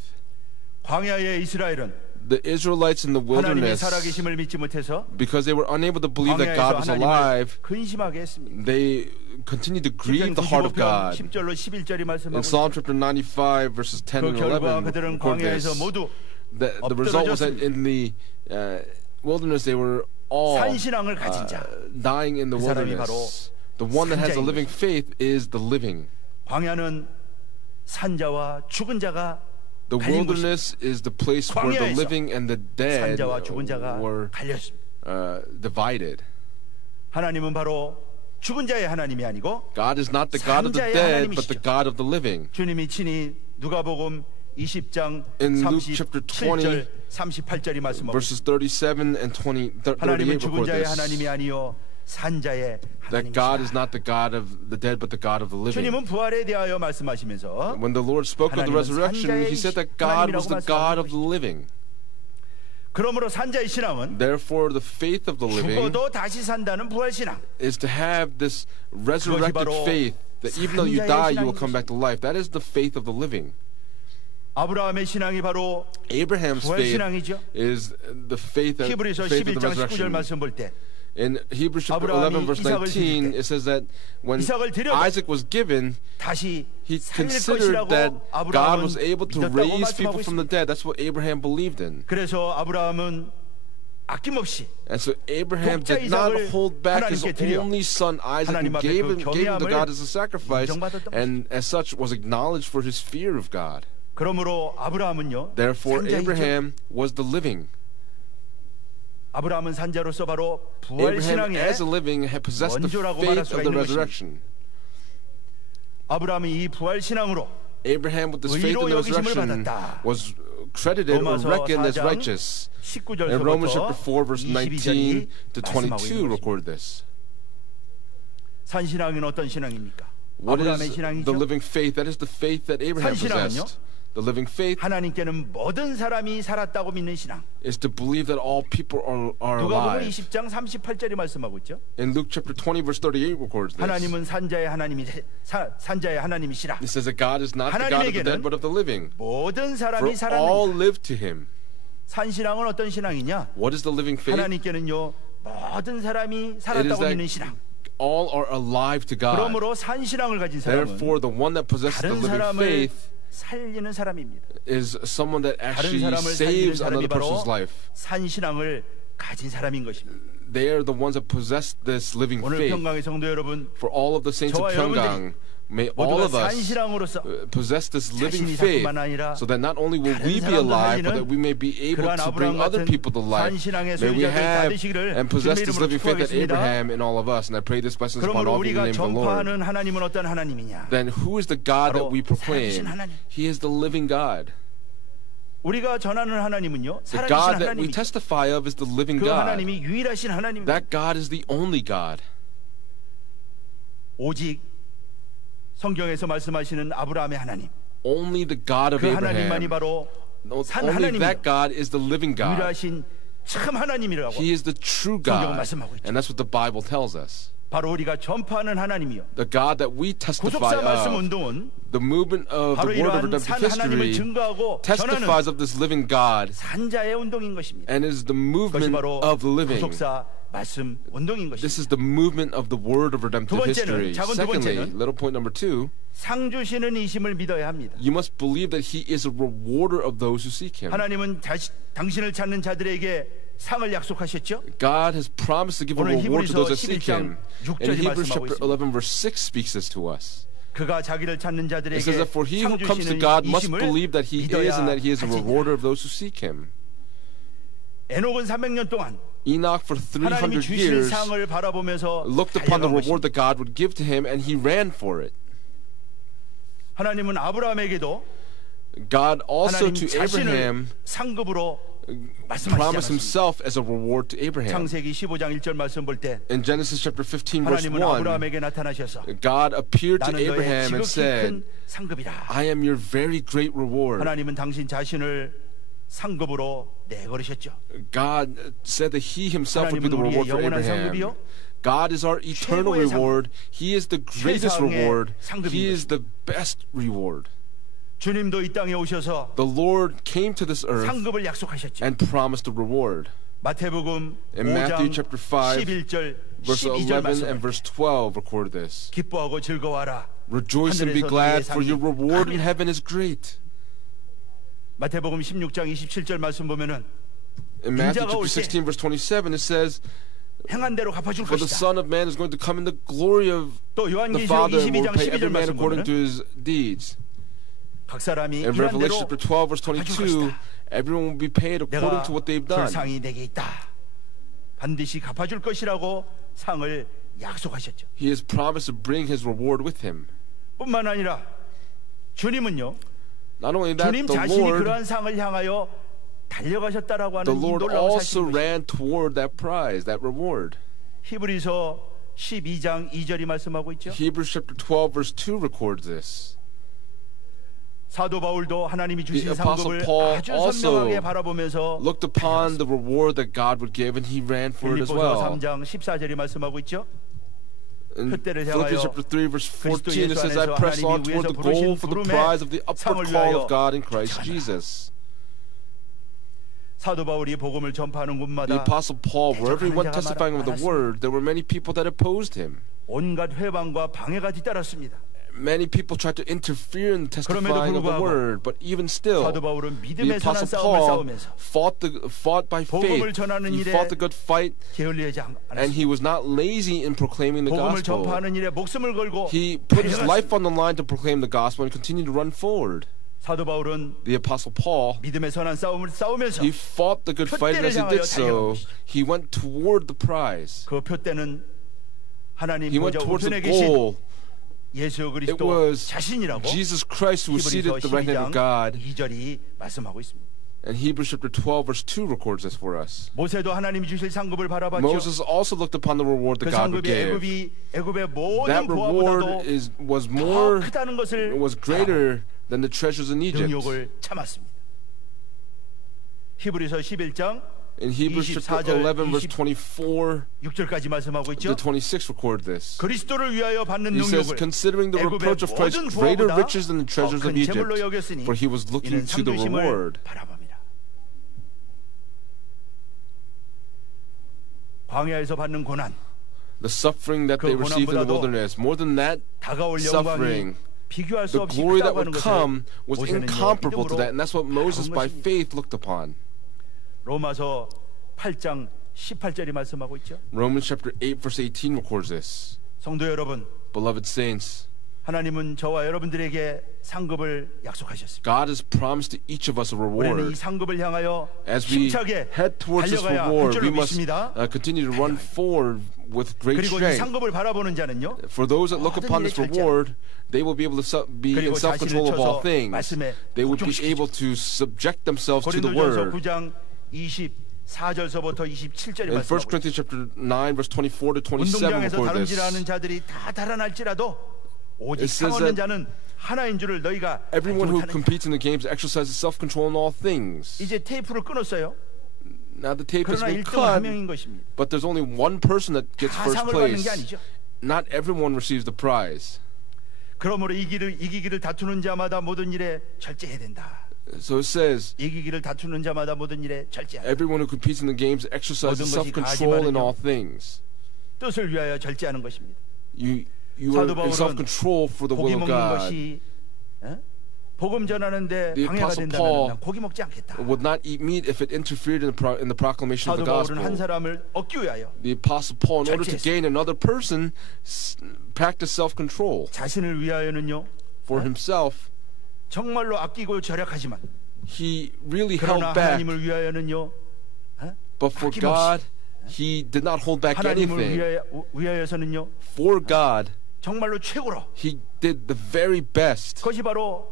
광야의 이스라엘은 The Israelites in the 하나님의 wilderness, 살아계심을 믿지 못해서 because they were unable to believe that 광야에서 God was alive, 하나님을 근심하게 했습니다. they continued to grieve the heart of God. 10절로 11절이 In Psalm chapter 95, verses 10 그 and 결과 11, 그들은 record 광야에서 this. 모두 The result was that in the wilderness they were all 산신앙을 가진 자. dying in the 그 사람이 바로 wilderness. The one that has a living faith is the living. 광야는 산자와 죽은 자가 The 갈린 wilderness is the place where the living and the dead 산자와 죽은 자가 were 갈렸습니다. divided. 하나님은 바로 죽은 자의 하나님이 아니고 God is not the God of the dead, but the God of the living. 주님이 친히 누가복음 20장 In Luke chapter 37절 20, 38절이 말씀하고 verses 37 and 38 하나님은 죽은 record 자의 this. 하나님이 아니요 산자의 That God is 하나님이시다. not the God of the dead, but the God of the living. 주님은 부활에 대하여 말씀하시면서 When the Lord spoke of the resurrection, He said that God was the God of the living. 그러므로 산자의 신앙은 Therefore, the faith of the living 죽어도 다시 산다는 부활 신앙. is to have this resurrected faith that even though you die, you will come back to life. That is the faith of the living. 아브라함의 신앙이 바로 Abraham's 부활 faith 신앙이죠. is the faith of 히브리서 the 11장 19절 resurrection. 말씀 볼 때 In Hebrews chapter 11 verse 19, it says that when Isaac was given, 다시 he 살릴 considered 것이라고 that God was 아브라함은 able to 믿었다고 raise people 말씀하고 from the 있습니다. dead. That's what Abraham believed in. 그래서 아브라함은 아낌없이 And so Abraham 독자 did not 이삭을 hold back his 하나님께 드려 only son Isaac 하나님 and 앞에 gave 그 him to 겸손함을 God as a sacrifice, 인정받았던 and as such was acknowledged for his fear of God. 그러므로 아브라함은요 Therefore, 산자이죠. Abraham was the living. 아브라함은 산자로서 바로 부활 Abraham, 신앙의 as a living, had possessed the 원조라고 말할 faith 수가 of the 있는 resurrection. 아브라함이 이 부활 신앙으로 Abraham, with this faith 의로 of the 여기심을 resurrection, 받았다. was credited or 로마서 reckoned as 4장 righteous. In Romans chapter 4, verse 19 to 22, record this. 산 신앙은 어떤 신앙입니까? What 아브라함의 is 신앙이죠. the living faith? That is the faith that Abraham possessed. The living faith 하나님께는 모든 사람이 살았다고 믿는 신앙. is to believe that all people are 누가복음 alive. 20장 38절이 말씀하고 있죠. In Luke chapter 20, verse 38 records this. 하나님은 산자의 하나님이시라. It says that God is not the God of the dead, but of the living. 모든 For 사람이 all 살았느니라. live to Him. 산신앙은 어떤 신앙이냐? What is the living faith? 하나님께는요 모든 사람이 살았다고 믿는 신앙. All are alive to God. 그러므로 산신앙을 가진 사람은 Therefore, the one that possesses the 다른 living 사람을 faith 살리는 사람입니다. is someone that 다른 actually 사람을 살리는 saves 사람이 another 바로 person's life. 산신앙을 가진 사람인 것입니다. They are the ones that possess this living 오늘 faith. 평강의 성도 여러분, For all of the saints of 저와 Pyeonggang, may all 모두가 of us 산신앙으로서 possess this living 자신이 faith, 살뿐만 아니라 so that not only will 다른 we be 사람도 alive, but 살리는 that we may be able 그러한 to bring 아브라함 other 같은 people to life. 산신앙의 May we 소유자들 have 받으시기를 and possess 주님의 this 이름으로 living faith that 축복하겠습니다. Abraham in all of us. And I pray this blessings upon 그러므로 all of you in the 우리가 name of the Lord. 전파하는 하나님은 어떤 하나님이냐? Then who is the God that 바로 we proclaim? 살아계신 하나님. He is the living God. 우리가 전하는 하나님은요 The 살아계신 God that we 하나님이죠. testify of is the living 그 God. 하나님이 유일하신 하나님입니다. That God is the only God. 오직 성경에서 말씀하시는 아브라함의 하나님, Only the God of 그 하나님만이 Abraham. 바로 산 Only that 하나님이요 God is the living God. 유일하신 참 하나님이라고 He is the true 성경은 God. 말씀하고 있죠. And that's what the Bible tells us. 바로 우리가 전파하는 하나님이요 The God that we testify 구속사 말씀 of, 운동은 the movement of 바로 the word of 이러한 redemptive 산 하나님을 history, 증거하고 testifies 전하는 of this living God 산자의 운동인 것입니다. and is the 그것이 movement 바로 of the living. 구속사 말씀 운동인 This 것입니다. is the movement of the word of redemptive 두 번째는, history. 작은 두 Secondly, 번째는 little point number 2, 상 주시는 이심을 믿어야 합니다. you must believe that He is a rewarder of those who seek Him. 하나님은 당신을 찾는 자들에게 상을 약속하셨죠? God has promised to give a 오늘 reward to those that 히브리서 seek Him. 11장 In 6절이 Hebrews 말씀하고 chapter 있습니다. 11 verse 6 speaks this to us. 그가 자기를 찾는 It 자들에게 says that for he 상 who comes to 주시는 God must 이심을 believe that He 믿어야 is and that He is a 하지니라. rewarder of those who seek Him. 에녹은 300년 동안 Enoch for 하나님이 300 주실 years 상을 바라보면서 looked upon the 달려간 reward 것입니다. that God would give to him and he ran for it. 하나님은 아브라함에게도 God also 하나님 to 자신을 Abraham 상급으로 promised 말씀하시지 himself as a reward to Abraham. 창세기 15장 1절 말씀 볼 때 In Genesis chapter 15 verse 하나님은 1, 아브라함에게 나타나셔서 God appeared to 나는 너의 Abraham and 지극히 said, 큰 상급이라. I am your very great reward. 하나님은 당신 자신을 상급으로 내걸으셨죠. God said that He Himself would be the 하나님은 우리의 reward for 영원한 Abraham. 상급이요 God is our eternal 최고의 상급, reward. He is the greatest 최상의 reward. 상급인 He is the best reward. 주님도 이 땅에 오셔서 The Lord came to this earth 상급을 약속하셨죠. and promised a reward. 마태복음 In 5장 Matthew chapter 5, 11절 verse 12절 11 말씀 and verse 12 record this. 기뻐하고 즐거워하라. Rejoice and be 하늘에서 glad, 너희의 for your 상이 reward in 크리라. heaven is great. 마태복음 16장 27절 말씀 보면은 In Matthew 인자가 chapter 올 때 16 verse 27 it says, 행한 대로 갚아줄 for the 것이다. Son of Man is going to come in the glory of 또 the 요한계시록 Father and will 22장 pay every 12절 man 말씀 according to 보면은 his deeds. 각 사람이 In 일한 Revelation 대로 chapter 12 verse 갚아줄 22, 것이다. everyone will be paid according 내가 to what they've 줄 done. 상이 내게 있다. 반드시 갚아줄 것이라고 상을 약속하셨죠. He has promised to bring his reward with him. 뿐만 아니라 주님은요. Not only that, 주님 the 자신이 Lord 그러한 상을 향하여 달려가셨다라고 The 하는 이 Lord 놀라운 also 사실입니다. ran toward that prize, that reward. 히브리서 12장 2절이 말씀하고 있죠. Hebrews chapter 12 verse 2 records this. 사도 바울도 하나님이 The 주신 Apostle 상급을 Paul 아주 also 선명하게 바라보면서 looked upon the reward that God would give and he ran for it as 빌립보서 well. 3장 14절이 말씀하고 있죠. In 표대를 Philippians 향하여 chapter 3 verse 그리스도 14 it 예수 says, I 안에서 press on 하나님이 toward 위에서 the goal for the 부르신 prize of the 상을 upward call 위하여 of God in Christ 쫓아가라. Jesus. 사도 바울이 복음을 전파하는 The 곳마다 Apostle Paul, wherever he went 대적하는 자가 testifying of the 많았습니다. word, there were many people that opposed him. 온갖 회방과 방해가 뒤따랐습니다. Many people tried to interfere in testifying of the 불구하고 word, but even still, 사도 바울은 the 믿음의 선한 Apostle 싸움을 Paul 싸우면서 fought by 복음을 faith. 전하는 He 일에 fought the good fight, 게을리하지 and he 않았습니다. was not lazy in proclaiming the 복음을 gospel. 전파하는 일에 목숨을 걸고 He put his life 달려갔습니다. on the line to proclaim the gospel and continued to run forward. 사도 바울은 The Apostle Paul, 믿음의 선한 싸움을 싸우면서 he fought the good fight, and as he did so, he went toward the prize. 그 표대는 하나님 He went 보좌 towards the 우편에 계신 goal. 예수 It 그리스도 was 자신이라고 Jesus Christ who was seated at 히브리서 the right hand of 12장 God. 2절이 말씀하고 있습니다. And Hebrews chapter 12 verse 2 records this for us. 모세도 하나님이 주실 상급을 바라봤죠. Moses also looked upon the reward 그 that God would 상급이 give. 애굽의 모든 That reward 보화보다도 was 더 more, 크다는 것을 was greater than the treasures in Egypt. 능욕을 참았습니다. 히브리서 11장 In Hebrews chapter 11 verse 24 6절까지 말씀하고 to 있죠. 26 record this. 그리스도를 위하여 받는 He says, 능력을 considering the 애굽의 reproach of Christ 모든 greater 부하보다 riches than the treasures 더 of 큰 Egypt, 재물로 여겼으니 for he was looking 이는 to the 상주심을 reward. 바라봅니다. 광야에서 받는 고난, the suffering that they received in the wilderness, more than that suffering, the glory that would come was incomparable to that, and that's what Moses by faith looked upon. 로마서 8장 18절이 말씀하고 있죠. Romans chapter 8 verse 18 records this. 성도 여러분, beloved saints, 하나님은 저와 여러분들에게 상급을 약속하셨습니다. God has promised to each of us a reward. 우리는 이 상급을 향하여 As we 힘차게 head towards this 달려가야 할 reward, we 줄로 must 믿습니다. continue to run forward with great 그리고 이 strength. 상급을 바라보는 자는요, For those that look upon this reward, they will be able to be in self-control of all things. They will be able to subject themselves to the 고린도전서 word. 9장 24절서부터 27절이 In 1 말씀하고 Corinthians chapter 9 verse 24 to 27 운동장에서 record this. 다름질하는 자들이 다 달아날지라도 오직 It says 상 얻는 that 자는 하나인 줄을 너희가 알지 Everyone who 못하느냐. competes in the games exercises self-control in all things. 이제 테이프를 끊었어요. Now the tape has 그러나 been 1등은 한 cut, 명인 것입니다. but there's only one person that gets 다 first 상을 받는 place. 게 아니죠. Not everyone receives the prize. 그러므로 이기기를 다투는 자마다 모든 일에 절제해야 된다. So it says, 이기기를 다투는 자마다 모든 일에 절제하라. everyone who competes in the games exercises self-control in all things. 뜻을 위하여 절제하는 것입니다. You are in self-control for the 고기 will of 먹는 God. 것이 복음 전하는데 The 방해가 Apostle 된다면 Paul 난 고기 먹지 않겠다. would not eat meat if it interfered in the proclamation of 사도 the 바울은 한 gospel. 사람을 얻기 위하여 The Apostle Paul, in order to gain another person, practiced self-control. 자신을 위하여는요, For himself, 정말로 아끼고 절약하지만 he really 그러나 held back. 하나님을 위하여는요, But for God, he did not hold back 하나님을 anything. 위하여서는요, For God, 정말로 최고로. he did the very best. 그것이 바로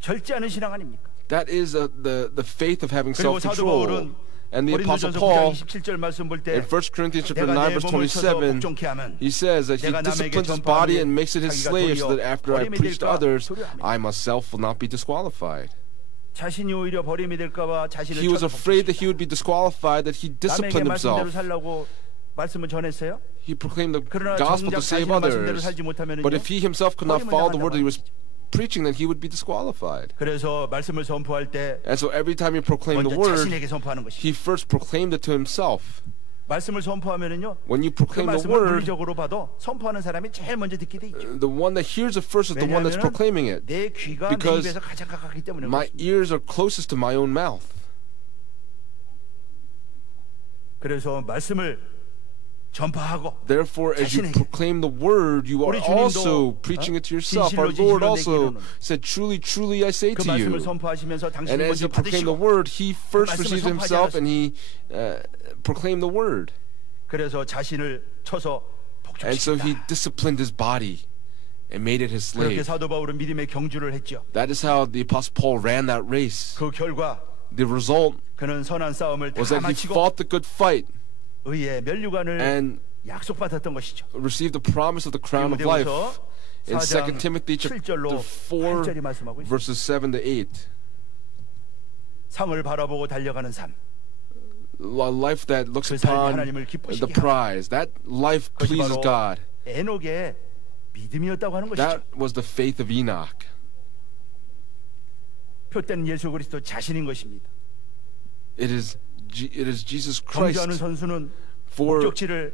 절제하는 신앙 아닙니까? That is the faith of having 그리고 사도 self-control. 바울은 And the Apostle 고린도전서 9장 Paul, 27절 말씀 볼 때 in 1 Corinthians chapter 내가 9 내 verse 몸을 쳐서 27, 복종케 하면 he says that he 내가 남에게 disciplines his body 전파하며 and makes it his 자기가 slave so 도리어 that after I 버림이 preach to 될까 others, 두려워하며 I myself will not be disqualified. 자신이 오히려 버림이 될까봐 자신을 He was 쳐서 afraid that he would be disqualified, that he 남에게 disciplined 말씀대로 himself. 살라고 말씀을 전했어요. He proclaimed the 그러나 gospel 정작 to save 자신의 말씀대로 others. 살지 못하면은요, But if he himself could not 버림을 follow the word that he 당한다고 was preaching, then he would be disqualified. 그래서 말씀을 선포할 때 And so every time he proclaimed the 먼저 word, 자신에게 선포하는 것이. he first proclaimed it to himself. 말씀을 선포하면은요, When you 그 proclaim the 말씀을 word, 물리적으로 봐도 선포하는 사람이 제일 먼저 듣게 돼 있죠. the one that hears it first is the one that's 왜냐하면 proclaiming it. 내 귀가 내 Because 입에서 가장 가깝기 때문에 my 그렇습니다. ears are closest to my own mouth. 그래서 말씀을 전파하고 Therefore, as you 자신에게 proclaim the word, you are 우리 주님도, also preaching it to yourself. Our 진실로 Lord also 내기로는 said, "Truly, truly, I say 그 to 말씀을 you." 선포하시면서 And 당신이 as 먼저 he proclaimed the 받으시고 word, he first 말씀을 received 선포하지 himself, and he proclaimed the word. 그래서 자신을 쳐서 And so he 복종시켰다. disciplined his body and made it his 그렇게 slave. 사도 바울은 믿음의 경주를 했죠. That is how the Apostle Paul ran that race. 그 결과 The result 그는 선한 싸움을 was 다 that he 마치고 fought the good fight 의의 면류관을 and 약속받았던 것이죠. received the promise of the crown of life. In 2 Timothy chapter 7절로 4, 8절이 말씀하고 있습니다. verses 7 to 8. 상을 바라보고 달려가는 삶. A life that looks 그 삶이 upon 하나님을 기쁘시게 the prize. That life 그것이 pleases 바로 God. 에녹의 믿음이었다고 하는 것이죠. That was the faith of Enoch. 표대는 예수 그리스도 자신인 것입니다. It is Jesus 경주하는 Christ. 선수는 For 목적지를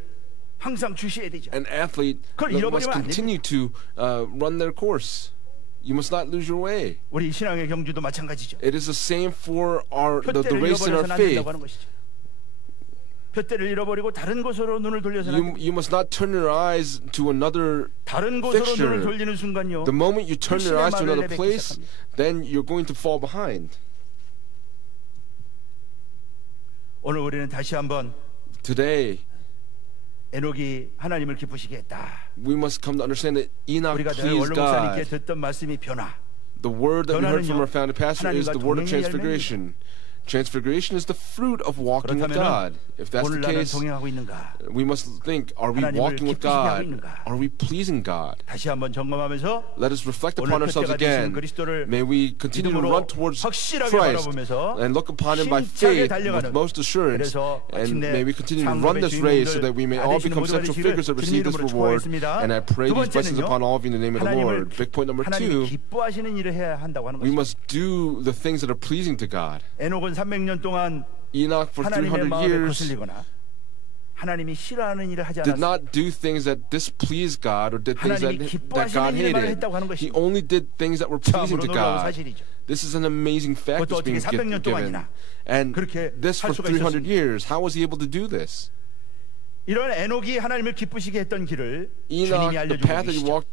항상 주시해야 되죠. an athlete 그걸 must 잃어버리면 안 continue to run their course. You must not lose your way. 우리 신앙의 경주도 마찬가지죠. It is the same for the 표대를 race in our 잃어버려서는 안 faith. 된다고 하는 것이죠. 표대를 잃어버리고 다른 곳으로 눈을 돌려서는 안 됩니다. You must not turn your eyes to another 다른 곳으로 fixture. 눈을 돌리는 순간요. The moment you turn your eyes to another 확신의 말을 place, 내뱉기 then you're going to fall behind. 오늘 우리는 다시 한번 Today, 에녹이 하나님을 기쁘시게 했다. we must come to understand that Enoch 우리가 늘 pleased 원로 목사님께 God. 듣던 말씀이 변화. The word that we heard from our founding pastor is the word of 하나님과 transfiguration. Transfiguration is the fruit of walking with 그렇다면 God. If that's the 오늘 나는 case, 동행하고 있는가? we must think, are we 하나님을 walking with 기쁘시게 하고 God? 있는가? Are we pleasing God? 다시 한번 점검하면서 Let us reflect 오늘 upon ourselves 표대가 되신 again. 그리스도를 May we continue to 믿음으로 run towards 확실하게 Christ 바라보면서 and look upon Him by 힘차게 faith 달려가는 with most assurance. 그래서 And 마침내 may we continue to 상급의 run this race so that we may all 주인공들 become 다 되시는 central 모두가 figures that 되시기를 receive this 주님의 이름으로 reward. 축복하겠습니다. And I pray 두 these blessings 번째는요, upon all of you in the name of the Lord. Big point number 하나님이 2, 기뻐하시는 일을 해야 한다고 하는 we 것입니다. must do the things that are pleasing to God. 에녹은 300년 동안 Enoch for 하나님의 300 마음에 years 거슬리거나 하나님이 싫어하는 일을 하지 did 않았습니다. not do things that displeased God or did things 하나님이 that God 기뻐하시는 일만 hated. 했다고 하는 He 것입니다. only did things that were pleasing to 참으로 놀라운 God. 사실이죠. This is an amazing fact 그것도 that's being 어떻게 300년 given. 동안이나 And 그렇게 this 할 for 수가 300 있었습니다. years. How was he able to do this? 이런 에녹이 하나님을 기쁘시게 했던 길을 Enoch, 주님이 the 알려주고 path that he 계시죠. walked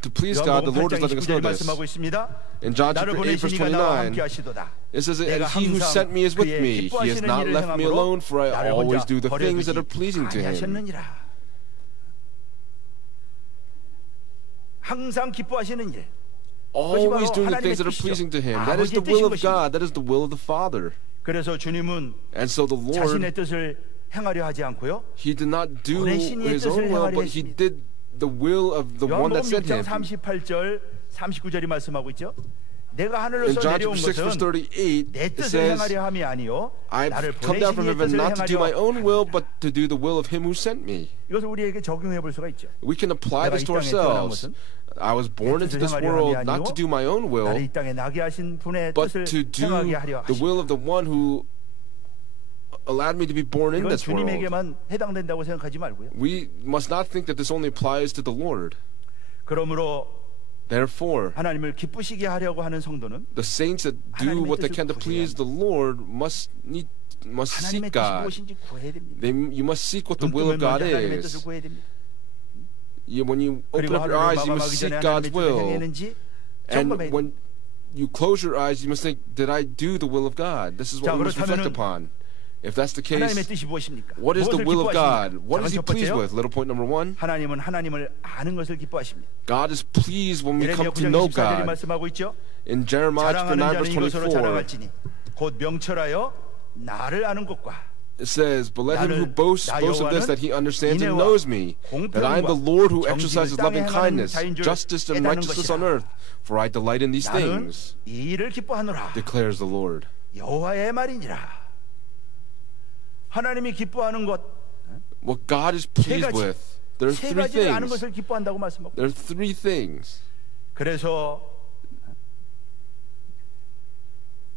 to please God, the 요한복음 Lord is 8장 letting us 29절에 know this. 말씀하고 있습니다. In John 나를 chapter 8, verse 보내신 이가 나와 29, 함께 하시도다. it says, 내가 and he who 항상 sent me is with 그의 me. He has 기뻐하시는 not 일을 left me 행함으로 alone, for I 나를 always 혼자 do the things that are 버려두지 pleasing to him. 아니하셨느니라. 항상 기뻐하시는 일. Always 바로 doing the 하나님의 things that are 뜻이죠. pleasing to him. That is 아버지의 the will of 뜻인 God. That is the will of the Father. 그래서 주님은 And so the 자신의 Lord, 뜻을 행하려 하지 않고요. he did not do 보내신 이의 his 뜻을 own will, 행하려 but he 했습니다. did the will of the one that 요한복음 sent 6장 him. 38절 39절이 말씀하고 있죠. 내가 In 하늘로서 John 내려온 chapter 6, verse 것은 38, 내 it 뜻을 says, 행하려 함이 아니요 I've 나를 come down 보내신 from 이의 heaven 뜻을 not to do my 행하려 own will, 합니다. but to do the will of him who sent me. 이것을 우리에게 적용해 볼 수가 있죠. We can apply 내가 this 이 to 땅에 태어난 ourselves. 것은 I was born into this 뜻을 행하려 world 함이 not to do my own 나를 will, 이 땅에 나게 하신 분의 but 뜻을 to do 행하게 하려 the 하십니다. will of the one who allowed me to be born in 이건 this world. 주님에게만 해당된다고 생각하지 말고요. We must not think that this only applies to the Lord. 그러므로 Therefore, 하나님을 기쁘시게 하려고 하는 성도는 the saints that do 하나님의 what they 뜻을 can to please the Lord must 하나님의 뜻이 seek God. 무엇인지 구해야 됩니다. You must seek what the 눈 will 뜨면 of God 먼저 하나님의 뜻을 is. 구해야 됩니다. When you open 그리고 up your 하루를 eyes, you must 마감하기 seek 전에 God's 하나님의 뜻을 will. 행했는지 And 점검해야 when 됩니다. you close your eyes, you must think, did I do the will of God? This is what 자, we must reflect 그렇다면은 upon. If that's the 하나님의 case, 뜻이 무엇입니까? what is the 무엇을 will of God? 기뻐하십니까? What is He 첫 pleased 번째요. with? Little point number one. 하나님은 하나님을 아는 것을 기뻐하십니다. God is pleased when we 예레미야 come to 9장 know 24절이 God. 말씀하고 있죠. In Jeremiah chapter 자랑하는 9, 자는 verse 이것으로 24, 자랑할지니 곧 명철하여 나를 아는 것과 it says, but let him who boasts 나 boast of this, 여호와는 that he understands and 인애와 knows me, that I am the 공평과 Lord who 정직을 exercises 땅에 loving 행하는 kindness, 자인 줄 justice and 깨닫는 righteousness on 것이라. earth, for I delight in these 나는 things, 이 일을 기뻐하노라. declares the Lord. 여호와의 말이니라. 하나님이 기뻐하는 것, What God is 세 pleased 가지, with, there are 세 three 가지를 아는 things. 것을 기뻐한다고 말씀하고. There are three things. 그래서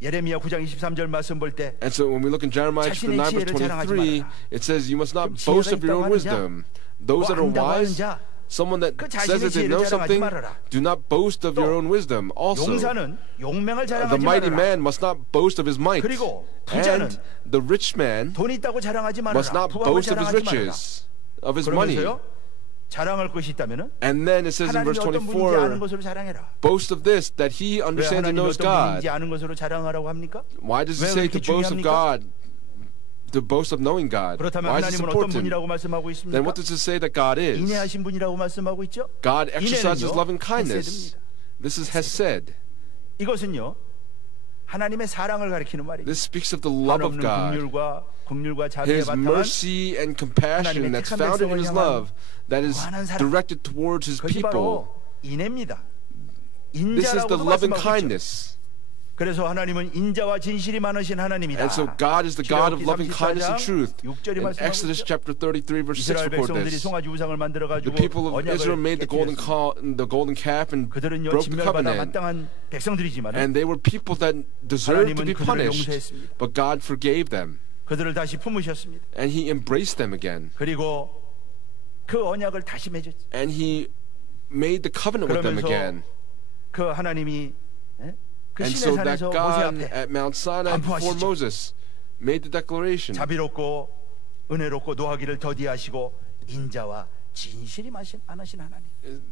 예레미야 9장 23절 말씀 볼 때 And so when we look in Jeremiah chapter 9, verse 23, it says, you must not 그럼 boast 지혜가 of your 있다고 own 하는 wisdom. Those that are 안다고 하는 wise, 자, someone that 그 says 자신의 that they 지혜를 know 자랑하지 something, 말아라. do not boast of your 또 own wisdom. Also, 용사는 용맹을 the 자랑하지 mighty 말아라. man must not boast of his might. 그리고 And 부자는 the rich man 돈 있다고 자랑하지 must 말아라. not 부함을 boast of his 자랑하지 말아라. riches, of his money. 그러면서요, 자랑할 것이 있다면은 And then it says in 하나님이 verse 어떤 분인지 아는 24, 것으로 자랑해라. boast of this, that he 왜 understands 하나님이 and knows 어떤 분인지 God. 아는 것으로 자랑하라고 합니까? Why does it 왜 say 그렇게 to boast of 중요합니까? God, to boast of knowing God? 그렇다면 Why is it 하나님은 어떤 important? 분이라고 말씀하고 Then 있습니까? what does it say that God is? 인내하신 분이라고 말씀하고 있죠. God exercises 인내는요, loving kindness. 헤세드입니다. This is hesed. 이것은요, 하나님의 사랑을 가리키는 말이에요. This speaks of the love of 한없는 God. 긍휼과 자비에 His 바탕한 mercy and compassion that's founded in His love, that is directed towards His 그것이 people. 바로 인애입니다. This is the 인자라고도 loving 말씀하고 있죠. kindness. 그래서 하나님은 인자와 진실이 많으신 하나님이다. And so God is the God of loving kindness and truth. 6절이 In 말씀하고 Exodus 있죠. chapter 33, verse 6 이스라엘 record 백성들이 this. 송아지 우상을 만들어 The 가지고 people of Israel made the golden calf and 그들은요 broke the 진멸받아 covenant. 마땅한 백성들이지만 And they were people that deserved to 하나님은 be 그들을 punished. 용서했습니다. But God forgave them. 그들을 다시 품으셨습니다. And He embraced them again. 그리고 그 언약을 다시 맺었죠. And He made the covenant with them 그러면서 again. 그 하나님이 그 And 신의 so that 산에서 모세 God 앞에 at Mount Sinai before 반포하시죠. Moses made the declaration 자비롭고 은혜롭고 노하기를 더디하시고 인자와 진실이 많으신 하나님.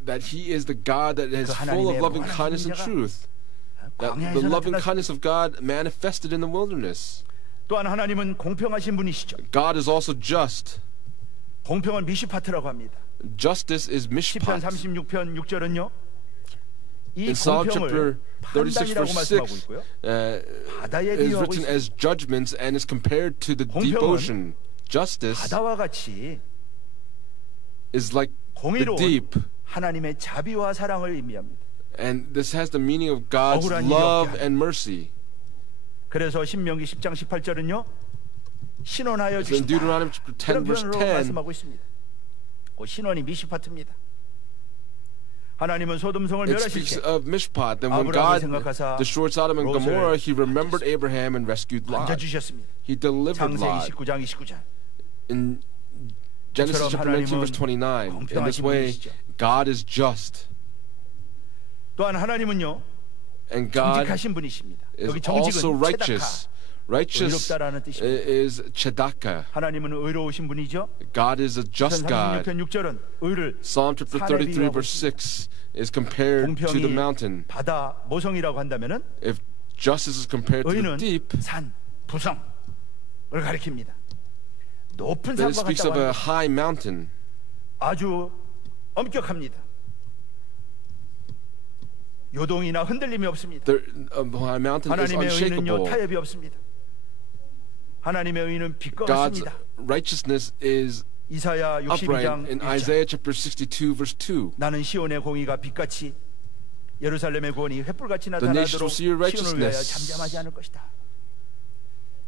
that He is the God that is 그 full 하나님의 of loving 무한한 kindness and 인자가 truth. That 광야에서 the loving 나타났습니다. kindness of God manifested in the wilderness. 또한 하나님은 공평하신 분이시죠. God is also just. 공평은 미슈파트라고 합니다. Justice is 시편 mishpat. 36편 6절은요. 이 In Psalm 공평을 chapter 36 판단이라고 verse 말씀하고 6 있고요. 바다에 is 비유하고 written 있습니다. as judgments and is compared to the deep 공평은 ocean. Justice 바다와 같이 is like the 공의로운 deep. 하나님의 자비와 사랑을 의미합니다. And this has the meaning of God's 억울한 일이 love 없게 and mercy. 그래서 신명기 10장 18절은요. 신원하여 So in 주신다. Deuteronomy chapter 10 그런 verse 표현으로 10, 말씀하고 있습니다. 그 신원이 미슈파트입니다. 하나님은 소돔성을 it 멸하실 speaks 때 of Mishpat. Then when 아브라함을 God 생각하사 destroyed Sodom and 롯을 Gomorrah, He remembered Abraham and rescued Lot. 건져주셨습니다. He delivered 창세기 Lot. 29장 29절. In Genesis chapter 19 verse 29. In this way, God is just. 또한 하나님은요, 정직하신 분이십니다. 여기 정직은 righteous. Righteous is tzedakah. 하나님은 의로우신 분이죠. God is a just God. 36편 6절은 의를 Psalm chapter 33 verse 6 is compared to the mountain. 바다 모성이라고 한다면은 if justice is compared to the deep, 산 부성을 가리킵니다. 높은 then it 산과 speaks of 같다고 a high mountain. 아주 엄격합니다. 요동이나 흔들림이 없습니다. The high mountain is 하나님의 의는요 unshakable. 타협이 없습니다. 하나님의 의는 빛과 God's 같습니다. righteousness is 이사야 62장 upright in Isaiah chapter 62 verse 2. 나는 시온의 공의가 빛같이 예루살렘의 구원이 횃불같이 The nations will 나타나도록 see your 시온을 위하여 righteousness. 잠잠하지 않을 것이다.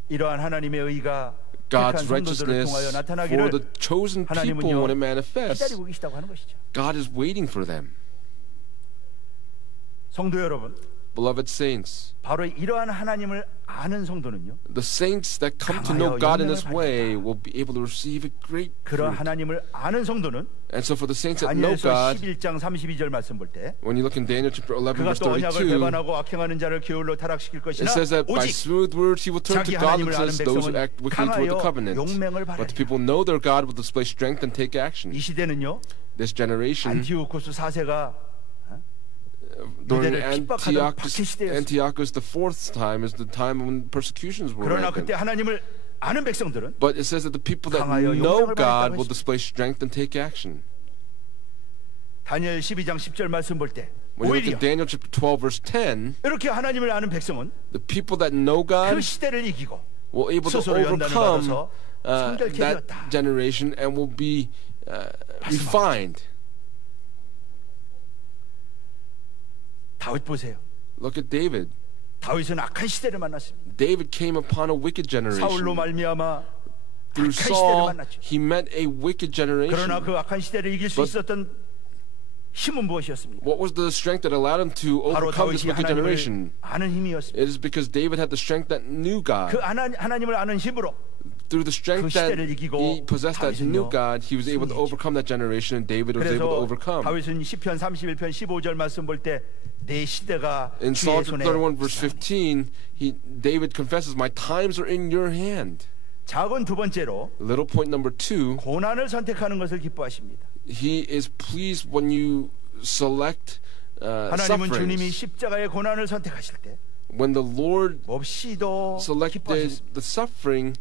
이러한 하나님의 의가 God's 택한 성도들을 통하여 righteousness for 나타나기를 the chosen people when it manifests. 기다리고 계시다고 하는 것이죠. God is waiting for them. 성도 여러분, Beloved saints, 바로 이러한 하나님을 아는 성도는요, the saints that come to know God in this way will be able to receive a great 그런 fruit. 하나님을 아는 성도는 And so for the saints that know 다니엘서 God, 11장 32절 말씀 볼 때 when you look in Daniel chapter 11 그가 verse 또 언약을 32, 배반하고 악행하는 자를 게을로 타락시킬 it 것이나 says that by 오직 smooth words he will turn to 자기 하나님을 아는 godlessness those who 백성은 act wickedly toward the 강하여 covenant. 용맹을 But the 발하리라. people know their God will display strength and take action. 이 시대는요, This generation, 안티오코스 4세가 during 유대를 핍박하던 박해 시대였습니다. Antiochus the fourth time is the time when persecutions were 그러나 rampant. 그때 하나님을 아는 백성들은 But it says that the people that 강하여 know 용맹을 God 발휘했다고 will 했습니다. display strength and take action. 다니엘 12장 10절 말씀 볼 때 When you look 오히려 at Daniel chapter 12 verse 10, 이렇게 하나님을 아는 백성은 the people that know 그 God 시대를 이기고 will able to 스스로 연단을 overcome 받아서 성결케 that 되었다. generation and will be refined. 다윗 보세요. Look at David. 다윗은 악한 시대를 만났습니다. David came upon a wicked 사울로 generation. 말미암아 Through 악한 시대를 Saul, 만났죠. he met a wicked 그러나 generation. 그 악한 시대를 이길 수 But- 있었던 힘은 무엇이었습니까? What was the strength that allowed him to 바로 overcome this 다윗이 wicked 하나님을 generation? 아는 힘이었습니다. It is because David had the strength that knew God. 그 하나님을 아는 힘으로 Through the strength 그 that 시대를 이기고 he possessed that knew 다윗은요, God, he was able to 승리했죠. overcome that generation, and David was able to 그래서 overcome. 다윗은 시편 31편 15절 말씀 볼 때 내 시대가 In 주의 Psalm 손에 31 verse 있사오니. 15, David confesses, "My times are in your hand." 작은 두 번째로 Little point number 2, 고난을 선택하는 것을 기뻐하십니다. he is pleased when you select 하나님은 주님이 sufferings. 십자가의 고난을 선택하실 때 When the Lord 몹시도 selected 기뻐하셨습니다. the suffering,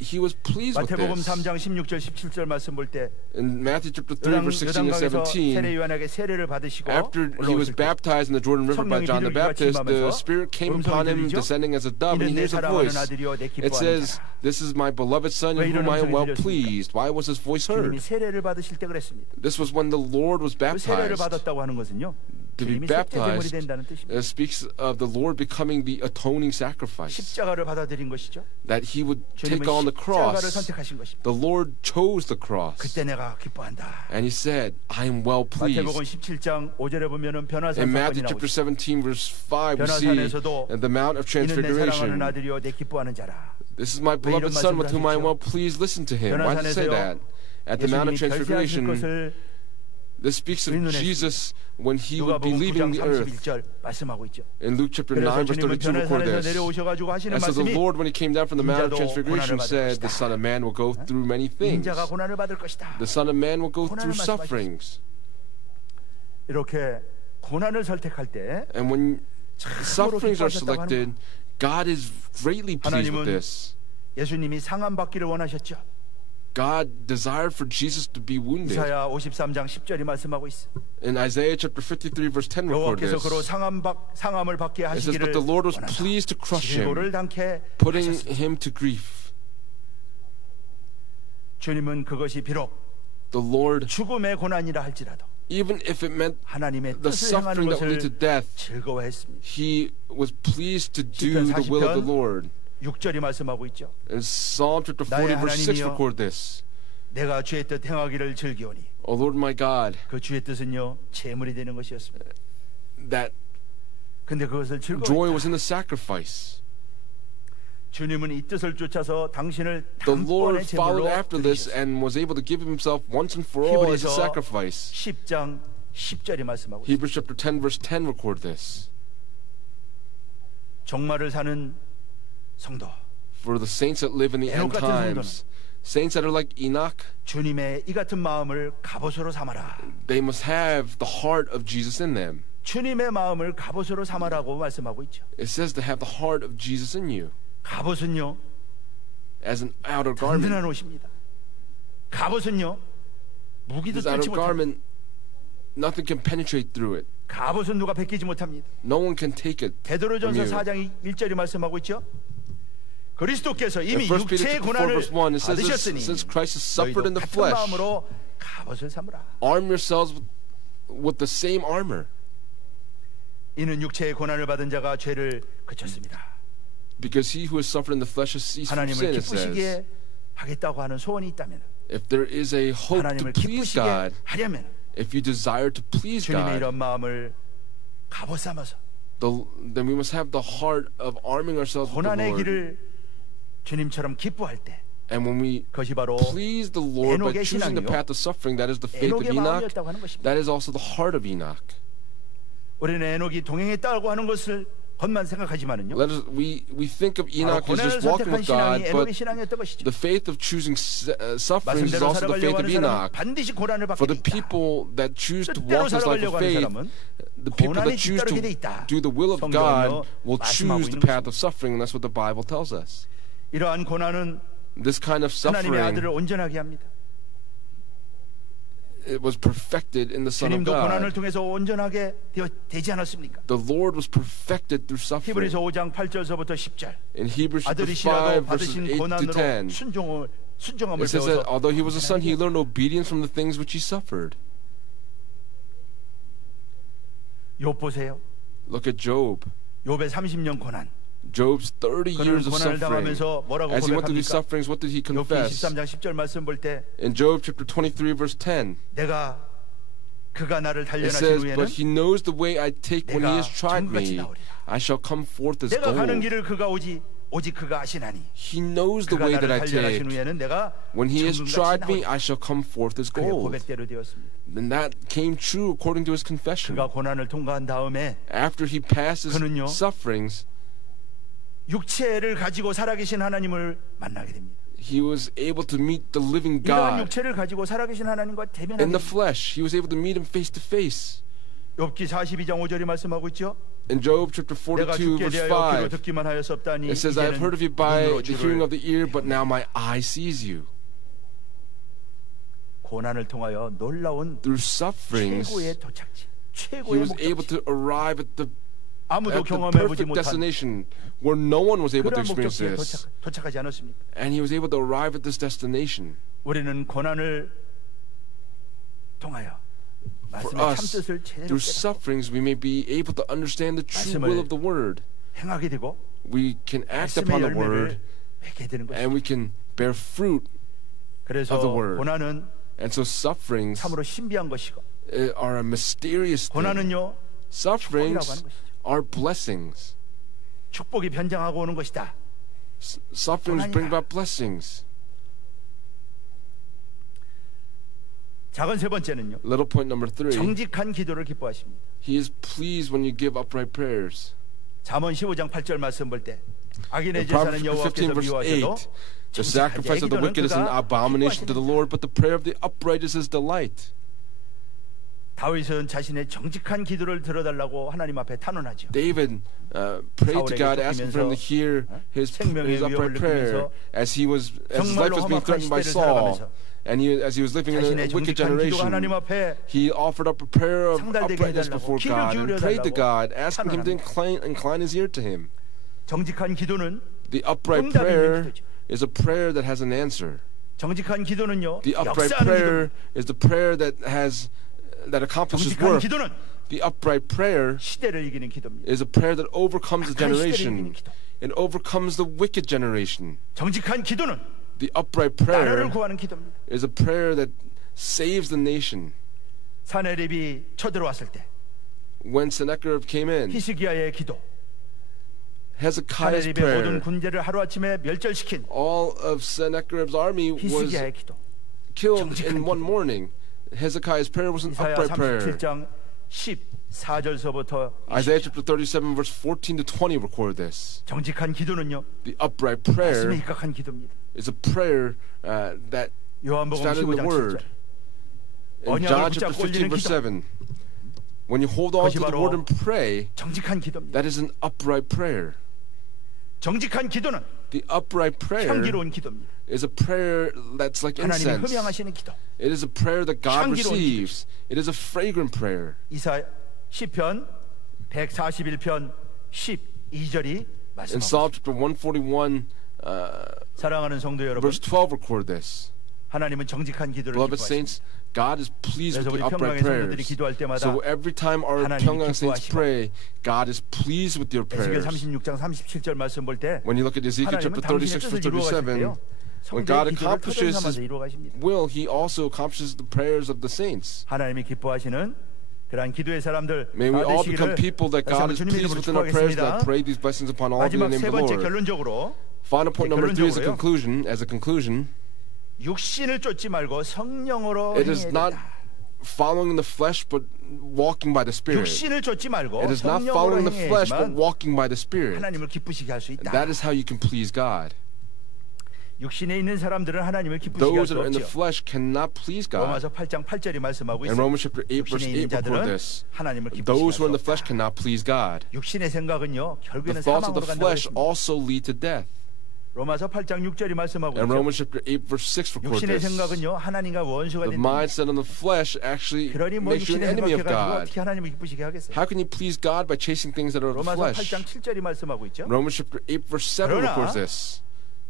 he was pleased with 마태복음 this. 3장 16절 17절 말씀 볼 때 In Matthew chapter 3 verse 16 and 요단강에서 세례 17, 요한에게 세례를 받으시고 after he was 올라오실 때 baptized in the Jordan River by 성령이 John the 비둘기가 Baptist, the 침범하면서 Spirit came upon him 음성이 들리죠? descending as a dove, and 이는 he 내 hears a 사랑하는 voice. 아들이요 내 It 기뻐하는 says, 자라. "This is my beloved son 왜 in 이런 whom I am well 음성이 pleased." Why was his voice 주님이 heard? 세례를 받으실 때 그랬습니다. This was when the Lord was 그 세례를 baptized. 받았다고 하는 것은요, To be 주님이 속죄 제물이 baptized 된다는 뜻입니다. speaks of the Lord becoming the atoning sacrifice, 십자가를 받아들인 것이죠. that he would take 주님은 on the 십자가를 cross. 선택하신 것입니다. The Lord chose the cross, 그때 내가 기뻐한다. and he said, "I am well 마태복음 pleased." 17장 5절에 보면은 변화산 In 사건이 Matthew chapter 나오죠. 17 verse 5, we see 변화산에서도 at the Mount of 이는 내 사랑하는 Transfiguration, 아들이요 내 기뻐하는 자라. "This is my 왜 이런 beloved son 말씀을 with whom I am 하시죠? well pleased. Listen to him." Why did it say that? At the Mount of 예수님이 결세하실 Transfiguration, 것을 this speaks of 우리 눈에 Jesus when he would be 누가복음 leaving 9장 the earth. 31절 말씀하고 있죠. In Luke chapter 그래서 9 verse 주님은 32 record 변화산에서 this. 내려오셔가지고 하시는 And so the 말씀이 Lord, when he came down from the Mount of 인자도 Transfiguration, 고난을 said, 받을 "The Son of Man will go through many things. 인자가 고난을 받을 것이다. The Son of Man will go 고난을 through 말씀하셨습니다. sufferings." 이렇게 고난을 선택할 때 And when sufferings are 기뻐하셨다고 하는 selected, God is greatly pleased with 하나님은 this. 예수님이 상함 받기를 원하셨죠. God desired for Jesus to be wounded. 이사야 53장 10절이 말씀하고 있어. In Isaiah chapter 53 verse 10 record 여호와께서 this. 그로 상함을 받게 It says, "But 하시기를 the Lord was 원하사 pleased to crush him, 질고를 당케 putting 하셨습니다. him to grief." 주님은 그것이 비록 The Lord, 죽음의 고난이라 할지라도 even if it meant 하나님의 the 뜻을 행하는 suffering that would lead to 것을 death, 즐거워했습니다. he was pleased to do 시편 the will of the 40편 Lord. 6절이 말씀하고 있죠. In Psalm chapter 나의 40 verse 6 하나님이여, record this. 내가 주의 뜻 행하기를 즐기오니 "O Lord my God, 그 주의 뜻은요 제물이 되는 것이었습니다. that 근데 그것을 joy 즐거워했다. was in the sacrifice." 주님은 이 뜻을 쫓아서 당신을 The Lord 단번에 followed 제물로 after this 드리셨어요. and was able to give himself once and for all as a 히브리서 sacrifice. 10장 10절이 말씀하고 있습니다. Hebrews chapter 10 verse 10 record this. 종말을 사는 성도, For the saints that live in the end 에녹 같은 times, saints that are like Enoch, 주님의 이 같은 마음을 갑옷으로 삼아라. they must have the heart of Jesus in them. 주님의 마음을 갑옷으로 삼아라고 말씀하고 있죠. It says to have the heart of Jesus in you 갑옷은요, as an outer garment. 든든한 옷입니다. 갑옷은요, 무기도 This outer 뚫지 못합니다. garment, nothing can penetrate through it. 갑옷은 누가 벗기지 못합니다. No one can take it. 베드로전서 from you. 4장 1절이 말씀하고 있죠. 그리스도께서 In 이미 1 Peter 육체의 4 고난을 verse 1, it says this, 받으셨으니 since Christ has suffered in 너희도 the 같은 flesh, 마음으로 갑옷을 삼으라. arm yourselves with the same armor. 이는 육체의 고난을 받은 자가 죄를 그쳤습니다. Because he who has suffered in the flesh has ceased from 하나님을 sin, it says. 기쁘시게 하겠다고 하는 소원이 있다면, If there is a hope to 하나님을 please 기쁘시게 God, 하려면 if you desire to please 주님의 God, 이런 마음을 갑옷 삼아서 then we must have the heart of arming ourselves with the 고난의 Lord. 길을 주님처럼 기뻐할 때, And when we 그것이 바로 please the Lord by 에녹의 choosing the 신앙이요. path of suffering, that is the faith of 에녹의 Enoch, 마음이었다고 하는 것입니다. that is also the heart of Enoch. 우리는 에녹이 동행했다고 하는 것만 생각하지만은요, We think of 바로 Enoch as 고난을 just walking 선택한 with God, 신앙이 에녹의 but 신앙이었던 것이죠. the faith of choosing suffering is 말씀대로 also the faith 살아가려고 of 하는 사람은 Enoch. 반드시 고난을 받게 For 돼 the 있다. people that choose to 뜻대로 walk this life 살아가려고 of 하는 faith, 사람은 the people 고난이 that choose 뒤따르게 돼 to 있다. do the will of 성경은요, God will 말씀하고 choose the 있는 path 것입니다. of suffering, and that's what the Bible tells us. 이러한 고난은 This kind of 하나님의 아들을 suffering, 온전하게 합니다. it was perfected in the Son of 주님도 고난을 God. 통해서 온전하게 되지 않았습니까? The Lord was perfected through suffering. 히브리서 5장 8절서부터 10절. In Hebrews chapter 5 아들이시라도 verses 받으신 8 to 고난으로 10, 순종함을 it says 배워서 that although he was a son, he learned obedience from the things which he suffered. 욥 보세요. Look at Job. 욥의 30년 고난. Job's 30 그는 years of 고난을 suffering. 당하면서 뭐라고 As he went through these 고백합니까? sufferings, what did he 욥기 confess? 23장 10절 말씀 볼 때 In Job chapter 23 verse 10, 내가 그가 나를 it 단련하신 says, 후에는 but he knows the way I take when he has tried 정같이 me. 나오리라. I shall come forth as 내가 가는 gold. 길을 그가 오직 그가 아시나니 He knows the 그가 way that 나를 I 단련하신 take. 후에는 내가 When he has 정금같이 tried me, 나오리라. I shall come forth as 그의 gold. 고백대로 되었습니다. Then that came true according to his confession. 그가 고난을 통과한 다음에 After he passes 그는요, sufferings, 육체를 가지고 살아계신 하나님을 만나게 됩니다. he was able to meet the living 이러한 God 육체를 가지고 살아계신 하나님과 대면하게 in the 됩니다. flesh. He was able to meet him face to face. 욥기 42장 5절이 말씀하고 있죠. In Job chapter 내가 42 죽게 verse 대하여 귀로 5, 듣기만 하였었다니 it says, I have heard of you 이제는 by 눈으로 the hearing 주를 of the ear, but now my eye sees you. 고난을 통하여 놀라운 Through sufferings, 최고의 도착지, he 최고의 was able 목적지, to arrive at the 아무도 경험해보지 perfect 못한 destination where no one was able to 그런 experience 목적지에 this. 도착하지 않았습니까? And he was able to arrive at this destination. 우리는 고난을 통하여 For 말씀의 us, 참뜻을 제대로 through sufferings, we may be able to understand the true will of the word. 행하게 되고 We can act 말씀의 upon the word, 열매를 맺게 되는 and 것입니다. we can bear fruit 그래서 of the word. 고난은 And so sufferings 참으로 신비한 것이고 are a mysterious thing. 고난은요 Sufferings 축복이라고 하는 것이죠. are blessings. 축복이 변장하고 오는 것이다. Sufferings bring 고난이다. about blessings. 작은 세 번째는요. Little point number 3. 정직한 기도를 기뻐하십니다. He is pleased when you give upright prayers. 잠언 15장 8절 말씀 볼 때 악인의 In 제사는 Proverbs 15 여호와께서 verse 8, 미워하셔도 the sacrifice of the wicked is an abomination to the Lord, but the prayer of the upright is his delight. 다윗은 자신의 정직한 기도를 들어달라고 하나님 앞에 탄원하죠. David prayed to God, asking for him to hear his upright prayer as his life was being threatened by Saul. And as he was living in a wicked generation, he offered up a prayer of uprightness before God and prayed to God, asking him to incline his ear to him. 정직한 기도는 The upright prayer is a prayer that has an answer. 정직한 기도는요. The upright 역사하는 prayer 기도입니다. is the prayer that accomplishes 정직한 work. 기도는 The upright prayer 시대를 이기는 기도입니다. is a prayer that overcomes the 악한 시대를 generation. 이기는 기도. It overcomes the wicked generation. 정직한 기도는 The upright 나라를 prayer 구하는 기도입니다. is a prayer that saves the nation. 사내립이 쳐들어왔을 때 When Sennacherib came in, 히스기야의 기도, Hezekiah's 하나님의 prayer, 모든 군대를 하루아침에 멸절시킨 all of Sennacherib's army was 히스기야의 기도. killed in one morning. Hezekiah's prayer was an 이사야 upright prayer. 37장 14절서부터 Isaiah chapter 37 verse 14 to 20 record this. 정직한 기도는요. The upright 말씀에 prayer 입각한 기도입니다. is a prayer that 요한복음 found in the 15장 word. 7절. In John chapter 15 verse 7, when you hold on to the word and pray, 정직한 기도입니다. that is an upright prayer. 정직한 기도는 The upright prayer 향기로운 기도입니다. is a prayer that's like 하나님이 incense. 흠양하시는 기도. It is a prayer that God 향기로운 receives. It is a fragrant prayer. 이사 시편 141편 12절이 In Psalm 말씀하고 chapter 141, 사랑하는 성도 여러분, verse 12 record this. 하나님은 정직한 기도를 Beloved 기뻐하십니다. saints, God is pleased 그래서 with 우리 the upright 평강의 성도들이 prayers. 기도할 때마다 So every time our 하나님이 Pyongyang saints 기뻐하시고, pray, God is pleased with your 에스겔 prayers. 36장 37절 말씀 볼 때 When you look at Ezekiel 하나님은 chapter 당신의 36 뜻을 verse 이루어 가실 37, 때요. when 성도의 God 기도를 토대로 accomplishes 삼아서 His 이루어 가십니다. will, He also accomplishes the prayers of the saints. 하나님이 기뻐하시는 그러한 기도의 사람들 May we 다 all become 되시기를 people that 다시 God 한번 is 주님 pleased 이름으로 within our prayers. And I 축복하겠습니다. pray these blessings upon all of you in 마지막 the name 세 of the 번째 Lord. 결론적으로 Final point number 3 is a 결론적으로요. conclusion. 육신을 쫓지 말고 성령으로 It is 행해야 not 된다. following the flesh, but walking by the Spirit. 육신을 쫓지 말고 It is not 성령으로 following the flesh, but 행해야지만 walking by the Spirit. 하나님을 기쁘시게 할 수 And 있다. that is how you can please God. 육신에 있는 사람들은 하나님을 기쁘시게 할 Those 수 that are in the 없지요. flesh cannot please God. 로마서 8장 8절이 말씀하고 In 있습니다. Romans chapter 8 verse 8 육신에 있는 record 자들은 this. 하나님을 기쁘시게 Those who are in 할 the 수 flesh 없다. cannot please God. 육신의 생각은요 The 결국에는 thoughts of 사망으로 the 간다고 flesh 했습니다. also lead to death. 로마서 8장 6절이 말씀하고 In 있죠. Romans chapter 8 verse 6 record 육신의 this. 생각은요 하나님과 원수가 The 된다. mindset of the flesh actually 그러니 뭐 makes you an 육신의 enemy of 생각해가지고 God. 어떻게 하나님을 기쁘시게 하겠어요? How can you please God by chasing things that are of the 로마서 flesh? 8장 7절이 말씀하고 있죠. Romans chapter 8 verse 7 그러나 records this.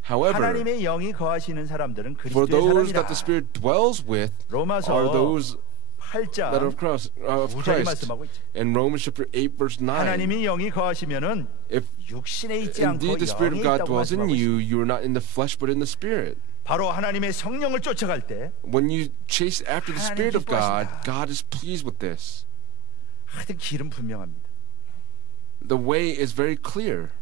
However, 하나님의 영이 거하시는 사람들은 for 그리스도의 those that the 사람이라. Spirit dwells with 로마서 are those 8장 that are of Christ. 9절이 말씀하고 있죠. In Romans chapter 8 verse 9, 하나님이 영이 거하시면은 if 육신에 있지 않고 indeed the Spirit of 영에 God 있다고 dwells in 말씀하고 you, 있습니다. you are not in the flesh but in the Spirit. 바로 하나님의 성령을 쫓아갈 때 When you chase after the 하나님 Spirit of God, 기뻐하신다. God is pleased with this. 하여튼 길은 분명합니다. The way is very clear.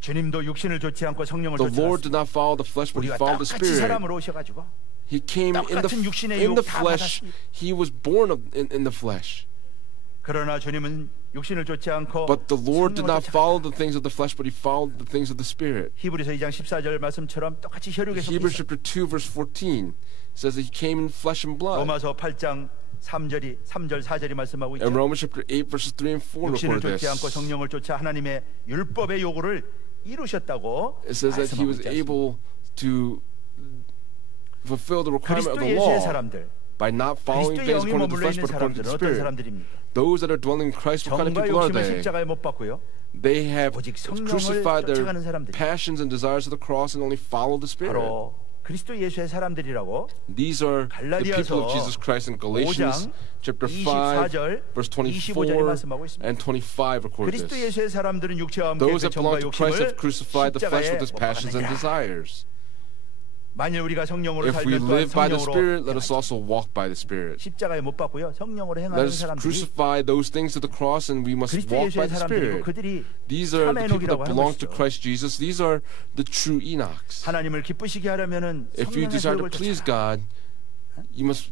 주님도 육신을 쫓지 않고 성령을 The Lord did 쫓아갔습니다. not follow the flesh, but He 우리가 followed the 똑같이 Spirit. 사람으로 오셔가지고 He came in 똑같은 육신의 the 유혹 다 flesh. 받았습니다. He was born in the flesh. 그러나 주님은 육신을 쫓지 않고 But the Lord did 성령을 not follow the things of the flesh, but He followed the things of the Spirit. 히브리서 2장 14절 말씀처럼 똑같이 혈육에 속해 Hebrews 있어요. chapter 2 verse 14 says that He came in flesh and blood. 로마서 8장 3절 4절이 말씀하고 있죠. And Romans chapter 8 verses 3 and 4 육신을 record 쫓지 않고 this. 성령을 쫓아 하나님의 율법의 요구를 이루셨다고 It says that He 말씀하고 was 있지 않습니까? able to fulfill the requirement of 그리스도 the 예수의 law 사람들, by not following 그리스도 things 영이 according to the 머물러 flesh, 있는 but according to 사람들은 the 어떤 Spirit. 사람들입니까? Those that are dwelling in Christ, what kind of 정과 people are 욕심을 they? 십자가에 못 박고요. They have 오직 성령을 crucified their 쫓아가는 사람들. passions and desires of the cross and only follow the Spirit. 바로 그리스도 예수의 사람들이라고 These are the people of Jesus Christ in Galatians 5장 chapter 5 24절, verse 25절에 24 말씀하고 있습니다. and 25 record 그리스도 this. 예수의 사람들은 육체와 함께 Those 그 that 정과 belong to Christ have 욕심을 crucified the flesh 십자가에 with its 못 passions and 박았느니라. desires. 만일 우리가 성령으로 If we 살면 또한 live by the 성령으로 Spirit, let us 행하자. also walk by the Spirit. 십자가에 못 박고요. 성령으로 Let 행하는 us 사람들이 crucify those things to the cross and we must 그리스도 walk by 예수의 the 사람들이고 Spirit. 그들이 These are 참 the people 에녹이라고 that 하는 belong to 것이죠. Christ Jesus. These are the true Enochs. 하나님을 기쁘시게 하려면은 If you 성령의 desire to 소욕을 please 쫓아라. God, you must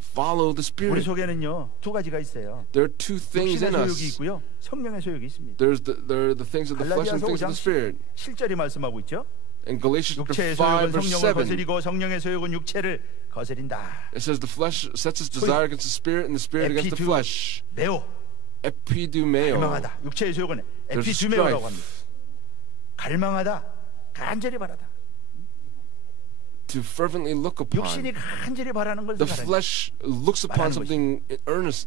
follow the 우리 Spirit. 속에는요 두 가지가 있어요. There are two things in 육신의 소욕이 us. 있고요, 성령의 소욕이 있습니다. There are the things of the flesh and 갈라디아서 things of 5장 the Spirit. 7절이 말씀하고 있죠. In Galatians 육체의 chapter 5 소욕은 verse 성령을 7, 거스리고 성령의 소욕은 육체를 거스린다. it says the flesh sets its desire against the Spirit and the Spirit against the flesh. 에피두메오, Epidumeo. 갈망하다. 육체의 소욕은 There's 에피두메오라고 strife. 합니다. 갈망하다, 간절히 바라다. To fervently look upon. 육신이 간절히 바라는 것을 The 바라는 flesh looks upon 말하는 something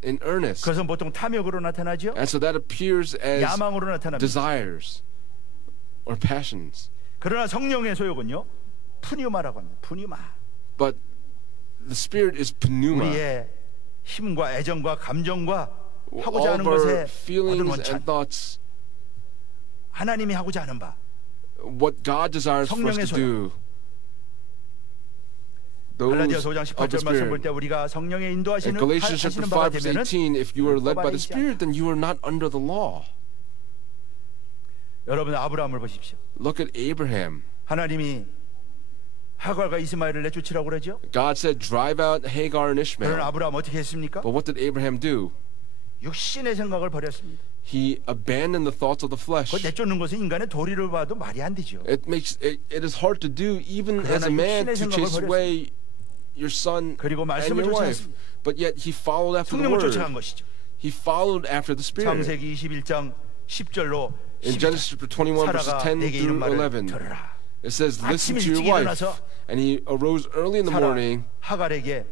in earnest. 그것은 보통 탐욕으로 나타나죠. And so that appears as 야망으로 나타납니다. desires or passions. 그러나 성령의 소욕은요 푸뉴마라고 합니다. 푸뉴마. But the Spirit is pneuma. 우리의 힘과 애정과 감정과 하고자 All 하는 of our 것에 얻은 feelings 원천, and thoughts, 하나님이 하고자 하는 바, what God desires for us 성령의 to do. Those 갈라디아서 5장 of the 18절 말씀 볼 Spirit. 때 우리가 성령의 In 인도하시는 Galatians chapter 하시는 바가 5 verse 되면은 18, if you are led by the 율법 아래 있지 Spirit, then you are not under the law. 여러분 아브라함을 보십시오. Look at Abraham. 하나님이 하갈과 이스마엘을 내쫓으라고 그러죠. God said, drive out Hagar and Ishmael. 그러나 아브라함 어떻게 했습니까? But what did Abraham do? 육신의 생각을 버렸습니다. He abandoned the thoughts of the flesh. 그 내쫓는 것은 인간의 도리를 봐도 말이 안 되죠. It is hard to do even as a man to chase away your son and your wife. But yet he followed after the word. He followed after the Spirit. 창세기 21장 10절로 in Genesis chapter 21 verses 10 through 11. It says, listen to your wife. And he arose early in the morning 하갈에게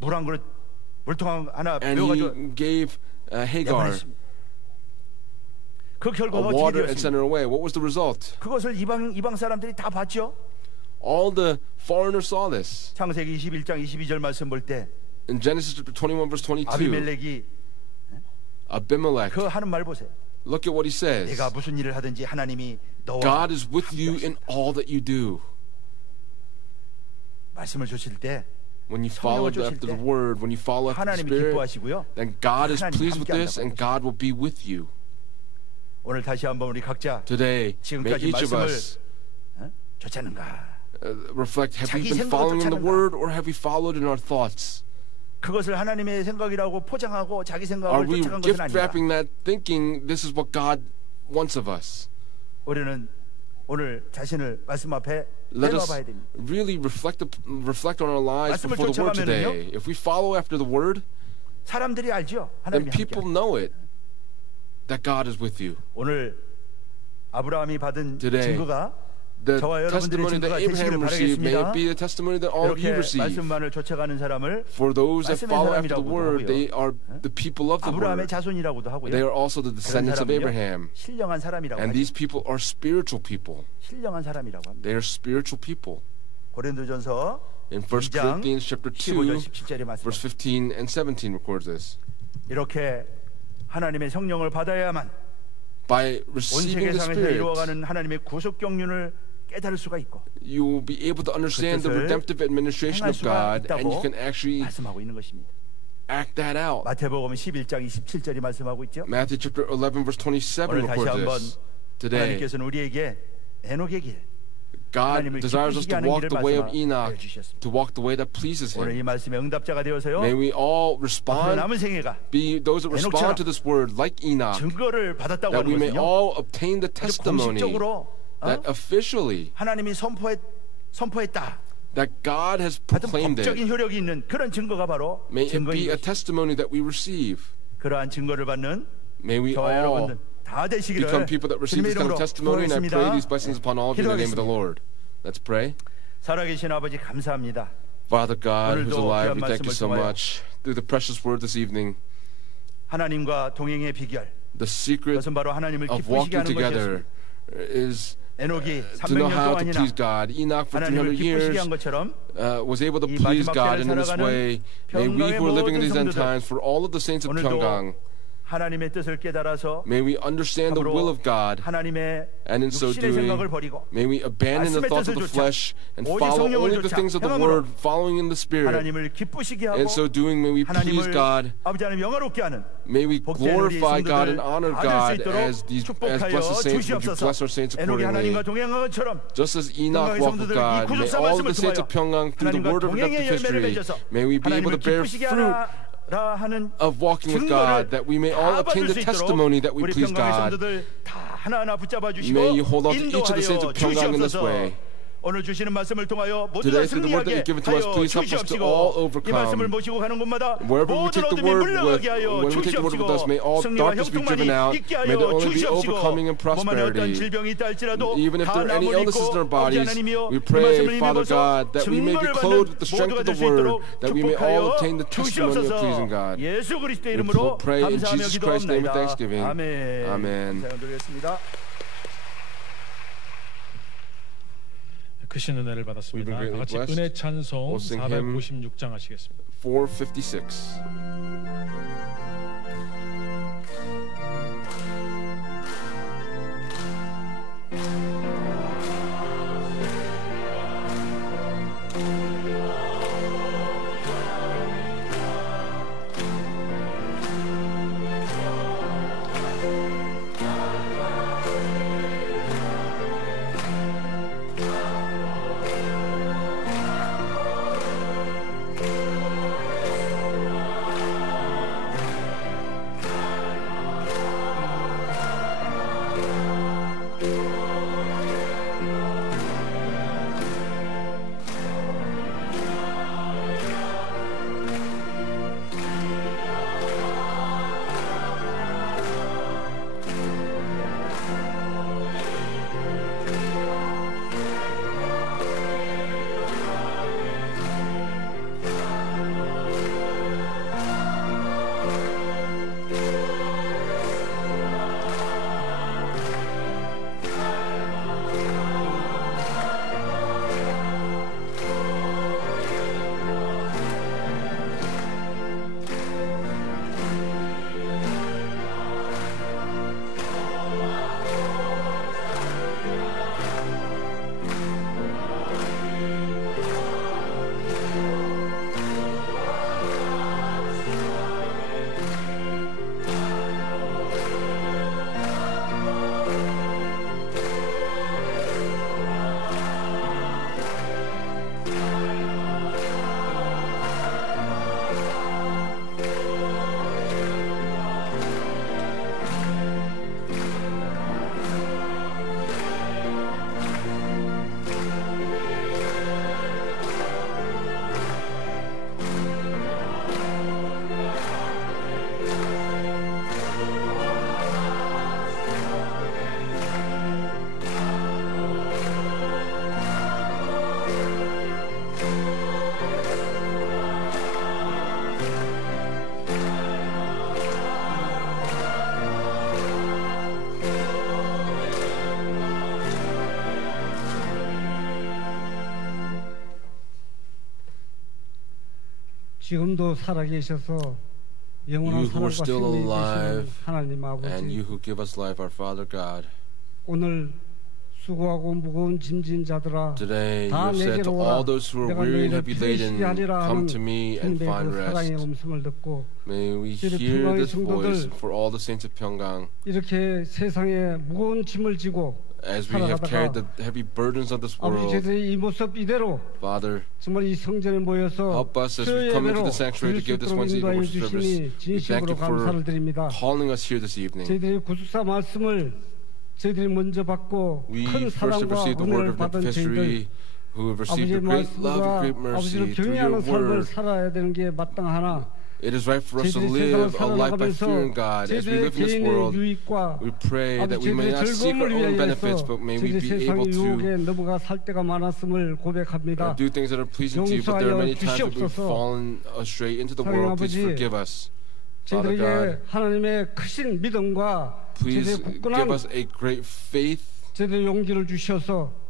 물 한 그릇 물통 하나 and he gave Hagar 그 결과가 a water 어떻게 and sent her away. What was the result? 그것을 이방 사람들이 다 봤죠. All the foreigners saw this. 창세기 21장 22절 말씀 볼 때 in Genesis chapter 21 verse 22 아비멜렉이 Abimelech 그 하는 말 보세요. Look at what he says. 내가 무슨 일을 하든지 하나님이 너와 God is with you in all that you do. 말씀을 주실 때 when you follow after the word, when you follow after the Spirit, then God is pleased with this and God will be with you. 오늘 다시 한번 우리 각자 Today, may each of us reflect, have we been following in the word or have we followed in our thoughts? 그것을 하나님의 생각이라고 포장하고 자기 Are 생각을 we 쫓아간 것은 gift 아니다. wrapping that, thinking this is what God wants of us? 우리는 오늘 자신을 말씀 앞에 Let us 내려봐야 됩니다. really reflect on our lives before the word today. If we follow after the word, 사람들이 알죠. then 하나님이 people 함께. know it, that God is with you. 오늘 아브라함이 받은 Today, 증거가 the 저와 여러분들의 testimony that 증거가 되시기를 Abraham received, may 바라겠습니다. it be the testimony that all of you 이렇게 receive. 말씀만을 쫓아가는 사람을 For those that 말씀의 follow after the 사람이라고도 word, 하고요. they are the people of the 아브라함의 word. 자손이라고도 하고요. They are also the 그런 descendants of 사람은요, Abraham. 신령한 사람이라고 And 하죠. these people are spiritual people. 신령한 사람이라고 합니다. They are spiritual people. 고린도전서 In 1 2장 Corinthians chapter 15절 2, 17절에 말씀. verse 15 and 17 records this. 이렇게 하나님의 성령을 받아야만 By 온 receiving the 세계상에서 Spirit, 이루어가는 하나님의 구속 경륜을 깨달을 수가 있고 you will be able to understand the redemptive administration of God, and you can actually 말씀하고 있는 것입니다. act that out. 마태복음 11장 27절이 말씀하고 있죠. Matthew chapter 11 verse 27 오늘 다시 records 한번 this. Today, 하나님께서는 우리에게 에녹의 길, God 하나님을 desires us 기쁘시게 to 하는 walk 길을 the way of 말씀하- Enoch, 알려주셨습니다. to walk the way that pleases 오늘 이 Him. 말씀의 응답자가 되어서요. May we all 앞으로 respond, 남은 생애가 be those that respond to this word like Enoch, 증거를 받았다고 that we 하는 may 것은요. all obtain the 아주 testimony 공식적으로 that officially 하나님이 선포했다. that God has 하여튼 proclaimed 법적인 it. 효력이 있는 그런 증거가 바로 May it 증거인 be a 것입니다. testimony that we receive. 그러한 증거를 받는 May we 저와 all 여러분들 다 되시기를 become people that receive 주님의 this kind 이름으로 of testimony, and I pray these blessings upon all of you in the name of the 기도하겠습니다. Lord. Let's pray. 살아계신 아버지 감사합니다. Father God, who's 오늘도 alive, 귀한 we thank you so 말씀을 통하여 much through the precious word this evening. 하나님과 동행의 비결 The secret 그것은 바로 하나님을 of 기쁘시게 walking 하는 together 것이었습니다. is 에녹이 to know 300년 how to 동안이나 please God. Enoch for 하나님을 300 기쁘시게 years 한 것처럼 was able to 이 please 마지막 God, 때를 and in this 살아가는 way, may we 평강의 who are living in these 모든 end times, for all of the saints of 오늘도 Pyongyang, 하나님의 뜻을 깨달아서 may we understand the will 참으로 of God, 하나님의 and in so 육신의 생각을 doing, 버리고 may we abandon the 말씀의 thoughts of 뜻을 the 쫓아 flesh and 오직 follow 성령을 only the 쫓아 things of the 행함으로 word, following in the Spirit. 하나님을 기쁘시게 In 하고 so doing, may we please 하나님을 God. 아버지 하나님 영화롭게 하는 May we 복된 우리 glorify God and 성도들 honor 다 될 수 God 있도록 as 축복하여 blessed saints. Would you 주시옵소서. bless our saints 에녹이 accordingly? 하나님과 동행한 것처럼 Just as Enoch 평강의 walked with 성도들 이 God, may 구속사 all of 말씀을 the saints of 통하여 Pyongyang, through the 하나님과 word of 동행의 redemptive 열매를 history, 맺어서 may we be able 하나님을 to bear 기쁘시게 fruit 하라 하는 of walking with God, that we may all 다 obtain 받을 the 수 있도록 testimony that we 우리 please 평강의 God. 성도들 다 하나하나 붙잡아 주시고 May you hold on to each of the saints 인도하여 of Pyongyang in this way. 주시옵소서. 오늘 주시는 말씀을 통하여 모두가 Today, through the word 승리하게 that you've given to us, 하여 please help us to all 주시옵시고 이 overcome. 말씀을 모시고 가는 곳마다 Wherever we 모든 take the 어둠이 word 물러가게 하여 when we take the word with us, may all 승리와 darkness be driven 형통만이 out. 있게 May there 하여 only be 주시옵시고 overcoming and 몸 안에 어떤 prosperity. 질병이 있다 할지라도 Even if 다 there are any 나무를 illnesses in our 입고 아버지 bodies, 하나님이여 we 이 pray, 말씀을 Father 힘입어서 God, that we may be 증거를 clothed 받는 with the strength 모두가 of the 될 수 word, 있도록 that we may all obtain the testimony of 주시옵소서. pleasing God. 예수 그리스도의 We 이름으로 pray in 감사하며 Jesus Christ's name with 기도합니다. thanksgiving. 아멘. Amen. 감사드리겠습니다. 크신 은혜를 받았습니다. We've been 같이 greatly blessed. 은혜 찬송 We'll sing hymn 456장 하시겠습니다. 456. 지금도 살아계셔서 영원한 사랑과 생명이 되시는 하나님 아버지, and you who give us life, our Father God. 오늘 수고하고 무거운 짐진 자들아, Today you have said to all those who are weary and heavy laden, come to me and find 사랑의 rest. 음성을 듣고 May we hear this voice for all the saints of Pyeonggang. 이렇게 세상에 무거운 짐을 지고 As we have carried the heavy burdens of this 아버지, world, 이 모습 이대로 Father, 정말 이 성전에 모여서 help us as we come into the sanctuary to give this Wednesday worship service. We thank you for calling us here this evening. 저희들이 구속사 말씀을 저희들이 먼저 받고 We 큰 first have 사랑과 received the word 은혜를 of 받은 저희들, history, who have received 아버지의 a great love and 말씀과 great mercy 아버지를 through your 경외하는 삶을 word. 살아야 되는 게 마땅하나 It is right for us to 저희들이 live 세상을 a life by 살아가면서 fearing God. As we live in this 저희들의 world, 개인의 유익과 we pray that we 아버지 may not 저희들의 seek our 즐거움을 own benefits, 위하여서 but may we 저희들이 be 세상의 able to 유혹에 넘어가 살 때가 많았음을 고백합니다. do things that are pleasing to you, but there are many times that we've 주시옵소서. fallen astray into the 사랑의 world. Please 아버지, forgive us. Father God, 저희들에게 하나님의 크신 믿음과 please 저희들의 give 굳건한 us a great faith 저희들의 용기를 주셔서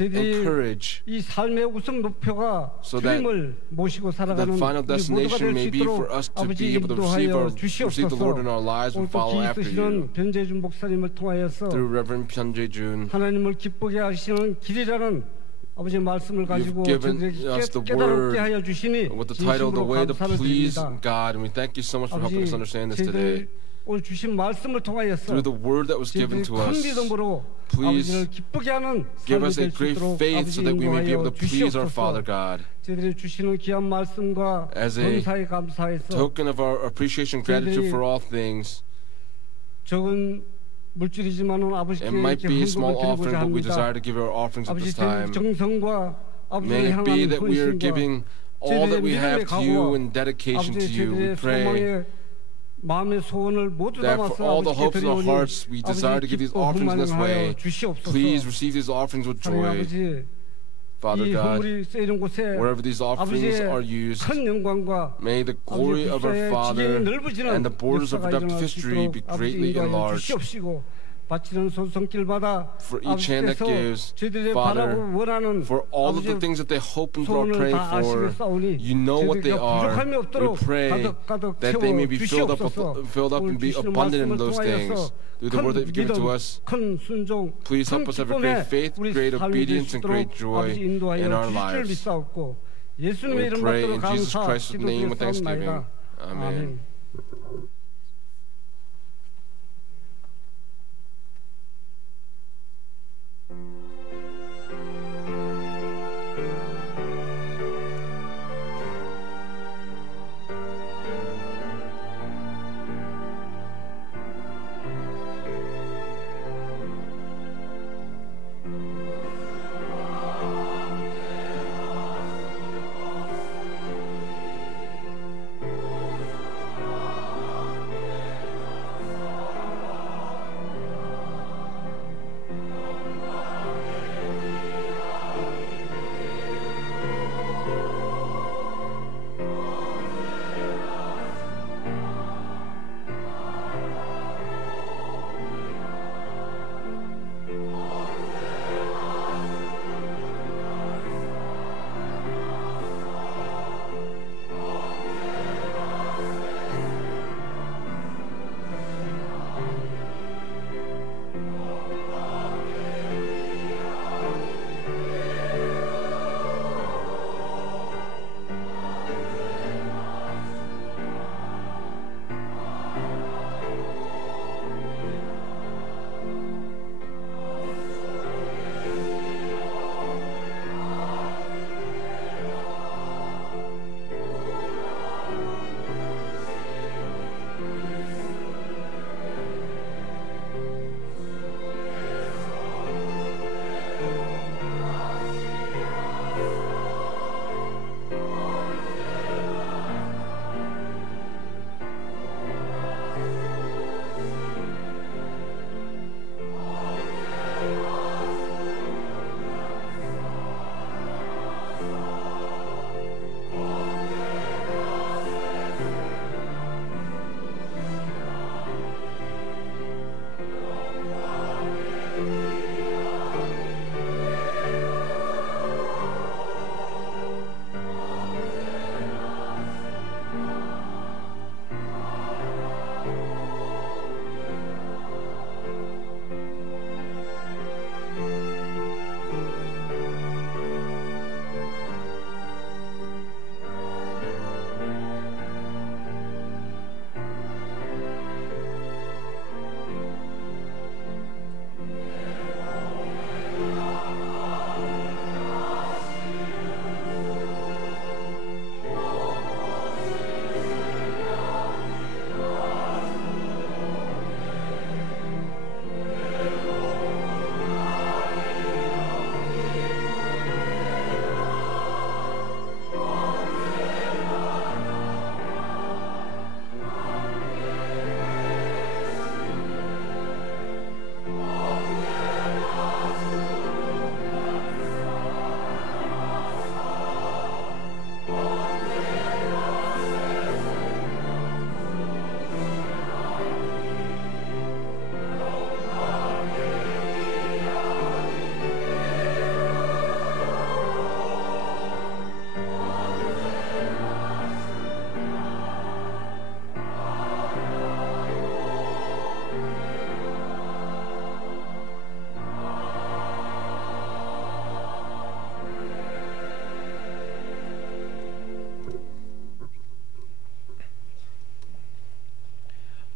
and 저희들이 courage, 이 삶의 우선 목표가 so that 주님을 모시고 살아가는 the final 우리 모두가 destination 될 수 may be for 있도록 us to 아버지 be able to receive 인도하여 the Lord in 주시옵소서. our lives and 오늘 또 follow 기 after you. 쓰시는 변재준 목사님을 통하여서 Through Reverend Pyonjae-jun, 하나님을 기쁘게 하시는 길이라는 아버지 말씀을 가지고 You've given 저희들에게 us the 깨달게 word 하여 주시니 with the title "The 진심으로 Way to 감사를 Please 드립니다. God," and we thank you so much for helping us understand this today. 저희들 오늘 주신 말씀을 통하여서 Through the word that was given 저희들이 to 큰 us, 믿음으로 please 아버지를 기쁘게 하는 give 삶이 us a 될 수 great 있도록 faith 아버지 so that we may be able 인도하여 to please our Father 주시옵소서. God. 저희들이 주시는 귀한 말씀과 As a 감사에 감사해서 token of our appreciation, gratitude for all things, 적은 물질이지만은 아버지께 it might 이렇게 be a 헌금을 small 드리고자 offering, but we desire 합니다. to give our offerings at 아버지 this time. 정성과 아버지를 May it be 향한 that we are 헌신과 giving all that we have to you 각오와 in dedication to 아버지 you. We 저희들의 pray 소망의 마음의 소원을 모두 that 담아서 for all the 아버지께 hopes of our 드리오니 hearts, we desire to give these 아버지 offerings in this 기뻐 way. 흥망하여 주시옵소서. Please receive these offerings with 하나님 joy. 아버지 Father 이 God, 헌물이 쓰이는 곳에 wherever these offerings are 아버지의 used, 큰 영광과 may the glory of our Father and the borders of redemptive history be greatly enlarged. 바치는 손손길마다 For each hand that gives, 저희들이 Father, 바라고 원하는 for all of the things that they hope and are 소원을 praying 다 아시게 for, 싸우니 you know what they 저희들과 are. 부족함이 We 없도록 pray 가득가득 that they may be filled 채워주시옵소서. up and be 오늘 abundant in 주시는 those 말씀을 things. 통하여서 Through the word that you've given to 믿음, us, 큰 순종, please 큰 help us have a 기쁨의 great faith, 우리 great 삶이 obedience, and great 되시도록 joy 아버지 인도하여 in our 주실 줄 lives. 믿사옵고 예수님의 We 이름 pray 받들어 in Jesus 감사 Christ's name with thanksgiving. 기도드렸사옵나이다. Amen.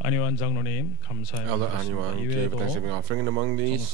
안희환 장로님 감사의 Elder Anyuan gave a thanksgiving offering, and among these,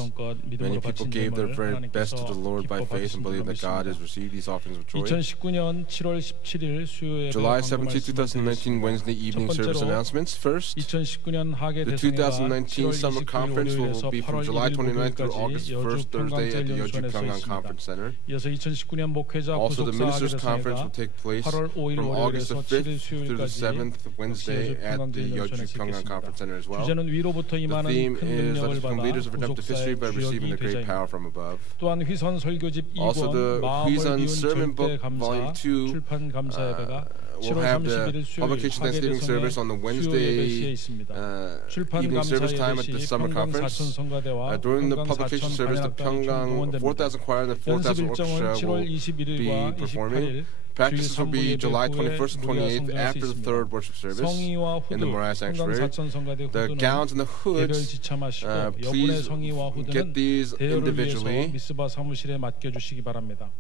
many people gave their very best to the Lord by faith and believe that God has received these offerings with joy. 2019년 7월 17일 수요예배 July 17, 2019 Wednesday evening service announcements. First, 2019년 하계 the 2019 summer conference will be from July 29th through August 1st Thursday at the Yeoju Gyeongang Conference Center. 이어서 2019년 목회자 Also, the 구속사 ministers' 하계 conference will 대성회가 take place 8월 5일 from August the 월요일에서 5th 7일 through the 수요일까지 7th Wednesday at the Yeoju Gyeongang Conference Center as well. 주제는 위로부터 The 임하는 theme 큰 is 능력을 that from 받아 leaders of redemptive history by receiving 구속사의 the great 주역이 power 되자입니다. from above. 또한 휘선 설교집 Also, 2권 the 마음을 휘선 비운 Sermon 절대 Book 감사 Volume 2 출판 감사예배가 will 7월 have 31일 the 수요일 publication Thanksgiving service on the 수요예배 시에 Wednesday 있습니다. 출판 evening service time at 감사예배 the 시 summer 평강 conference. 4천 성가대와 During the 평강 publication 4천 service, the 관현악단이 Pyeonggang 총동원됩니다. 4,000 choir and the 연습 4,000 일정은 orchestra 7월 will 21일과 be performing. 28일 Practices will be July 21st and 28th 성경할 수 after the 있습니다. third worship service 성의와 in the 후드, Moriah 평강 Sanctuary. 4천 성가대 The 후드는 gowns and the 개별 hoods, 지참하시고 여분의 please 성의와 후드는 get these 대여를 위해서 individually. 미스바 사무실에 맡겨주시기 바랍니다.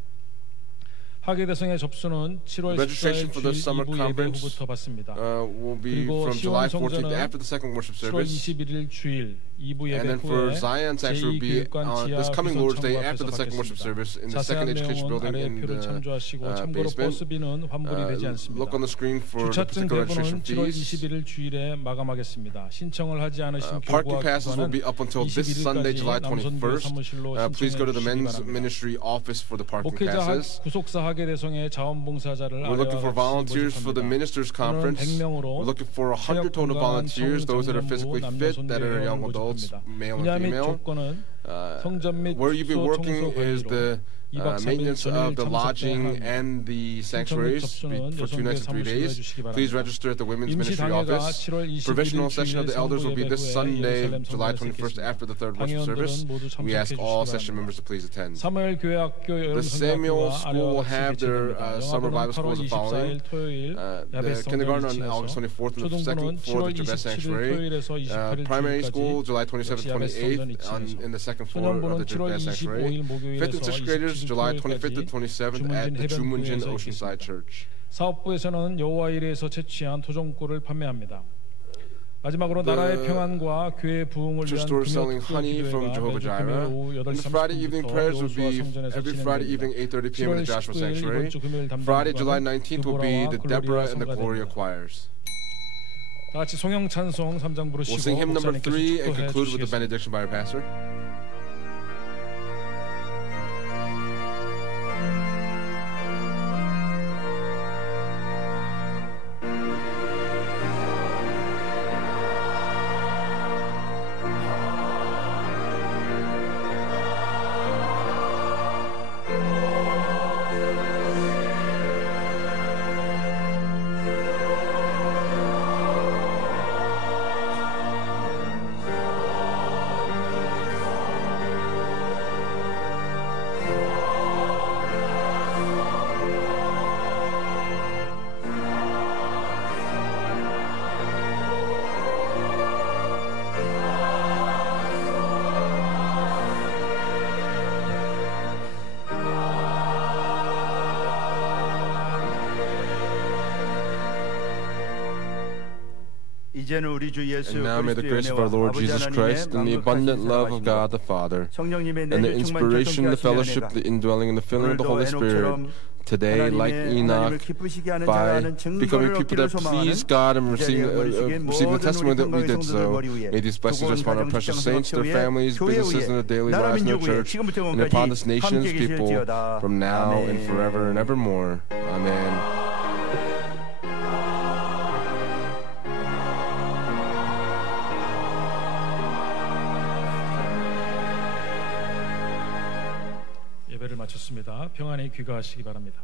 하계 대성의 접수는 7월 Registration 14일 for the 주일 summer 2부 예배 conference 후부터 받습니다. will be 그리고 from July 시원 14th 성전은 after the second worship 7월 service. 21일 주일 2부 And 예배 then for 후에 Zion Sanctuary will be 제2교육관 지하 this coming Lord's Day after 휘선청구 the second 앞에서 worship service in the 자세한 second education 내용은 building 아래 in 표를 the 참조하시고 참고로 basement. 버스비는 환불이 되지 않습니다. Look on the screen for the 주차증 particular registration 대부는 7월 fees. 21일 주일에 마감하겠습니다. 신청을 하지 않으신 Parking 교구와 passes will 기관은 be up until this Sunday, 21일까지 July 남선교 21st. 사무실로 Please go to the 신청해 men's 주시기 바랍니다. ministry office for the parking 목회자 passes. 구속사 하계 대성의 자원봉사자를 We're looking for volunteers for the ministers' conference. 100명으로 We're looking for 100 total volunteers, those that are physically fit, that are young adults, male and female. Where you'll be working is the maintenance of the lodging and the sanctuaries for 2 nights and 3 days. Please register at the Women's Ministry Office. Provisional session of the elders will be this Sunday, July 21st, after the third worship service. We ask all session members to please attend. The Samuel School will have their summer Bible school the following. The kindergarten on August 24th and the second floor of the Jabez Sanctuary. Primary school, July 27th, 28th in the second floor of the Jabez Sanctuary. 5th and 6th graders, July 25th to 27th at the Jumunjin Oceanside Church. 사업부에서는 여호와 이레에서 채취한 토종꿀을 판매합니다. 마지막으로 나라의 평안과 교회의 부흥을 위한 selling honey from Jehovah Jireh. And the Friday evening prayers will be every Friday evening 8:30 p.m. in the Joshua Sanctuary. Friday, July 19th will be the Deborah and the Gloria choirs. 다 같이 송영 찬송 3장 부르시고 We'll sing hymn number 3 and conclude with the 주시겠습니다. benediction by our pastor. And now may the grace of our Lord Jesus Christ and the abundant love of God the Father and the inspiration, the fellowship, the indwelling and the filling of the Holy Spirit today, like Enoch, by becoming people that please God and receiving the testimony that we did so. May these blessings rest upon our precious saints, their families, businesses, and their daily lives in the church, and upon this nation's people from now and forever and evermore. Amen. 예배를 마쳤습니다. 평안히 귀가하시기 바랍니다.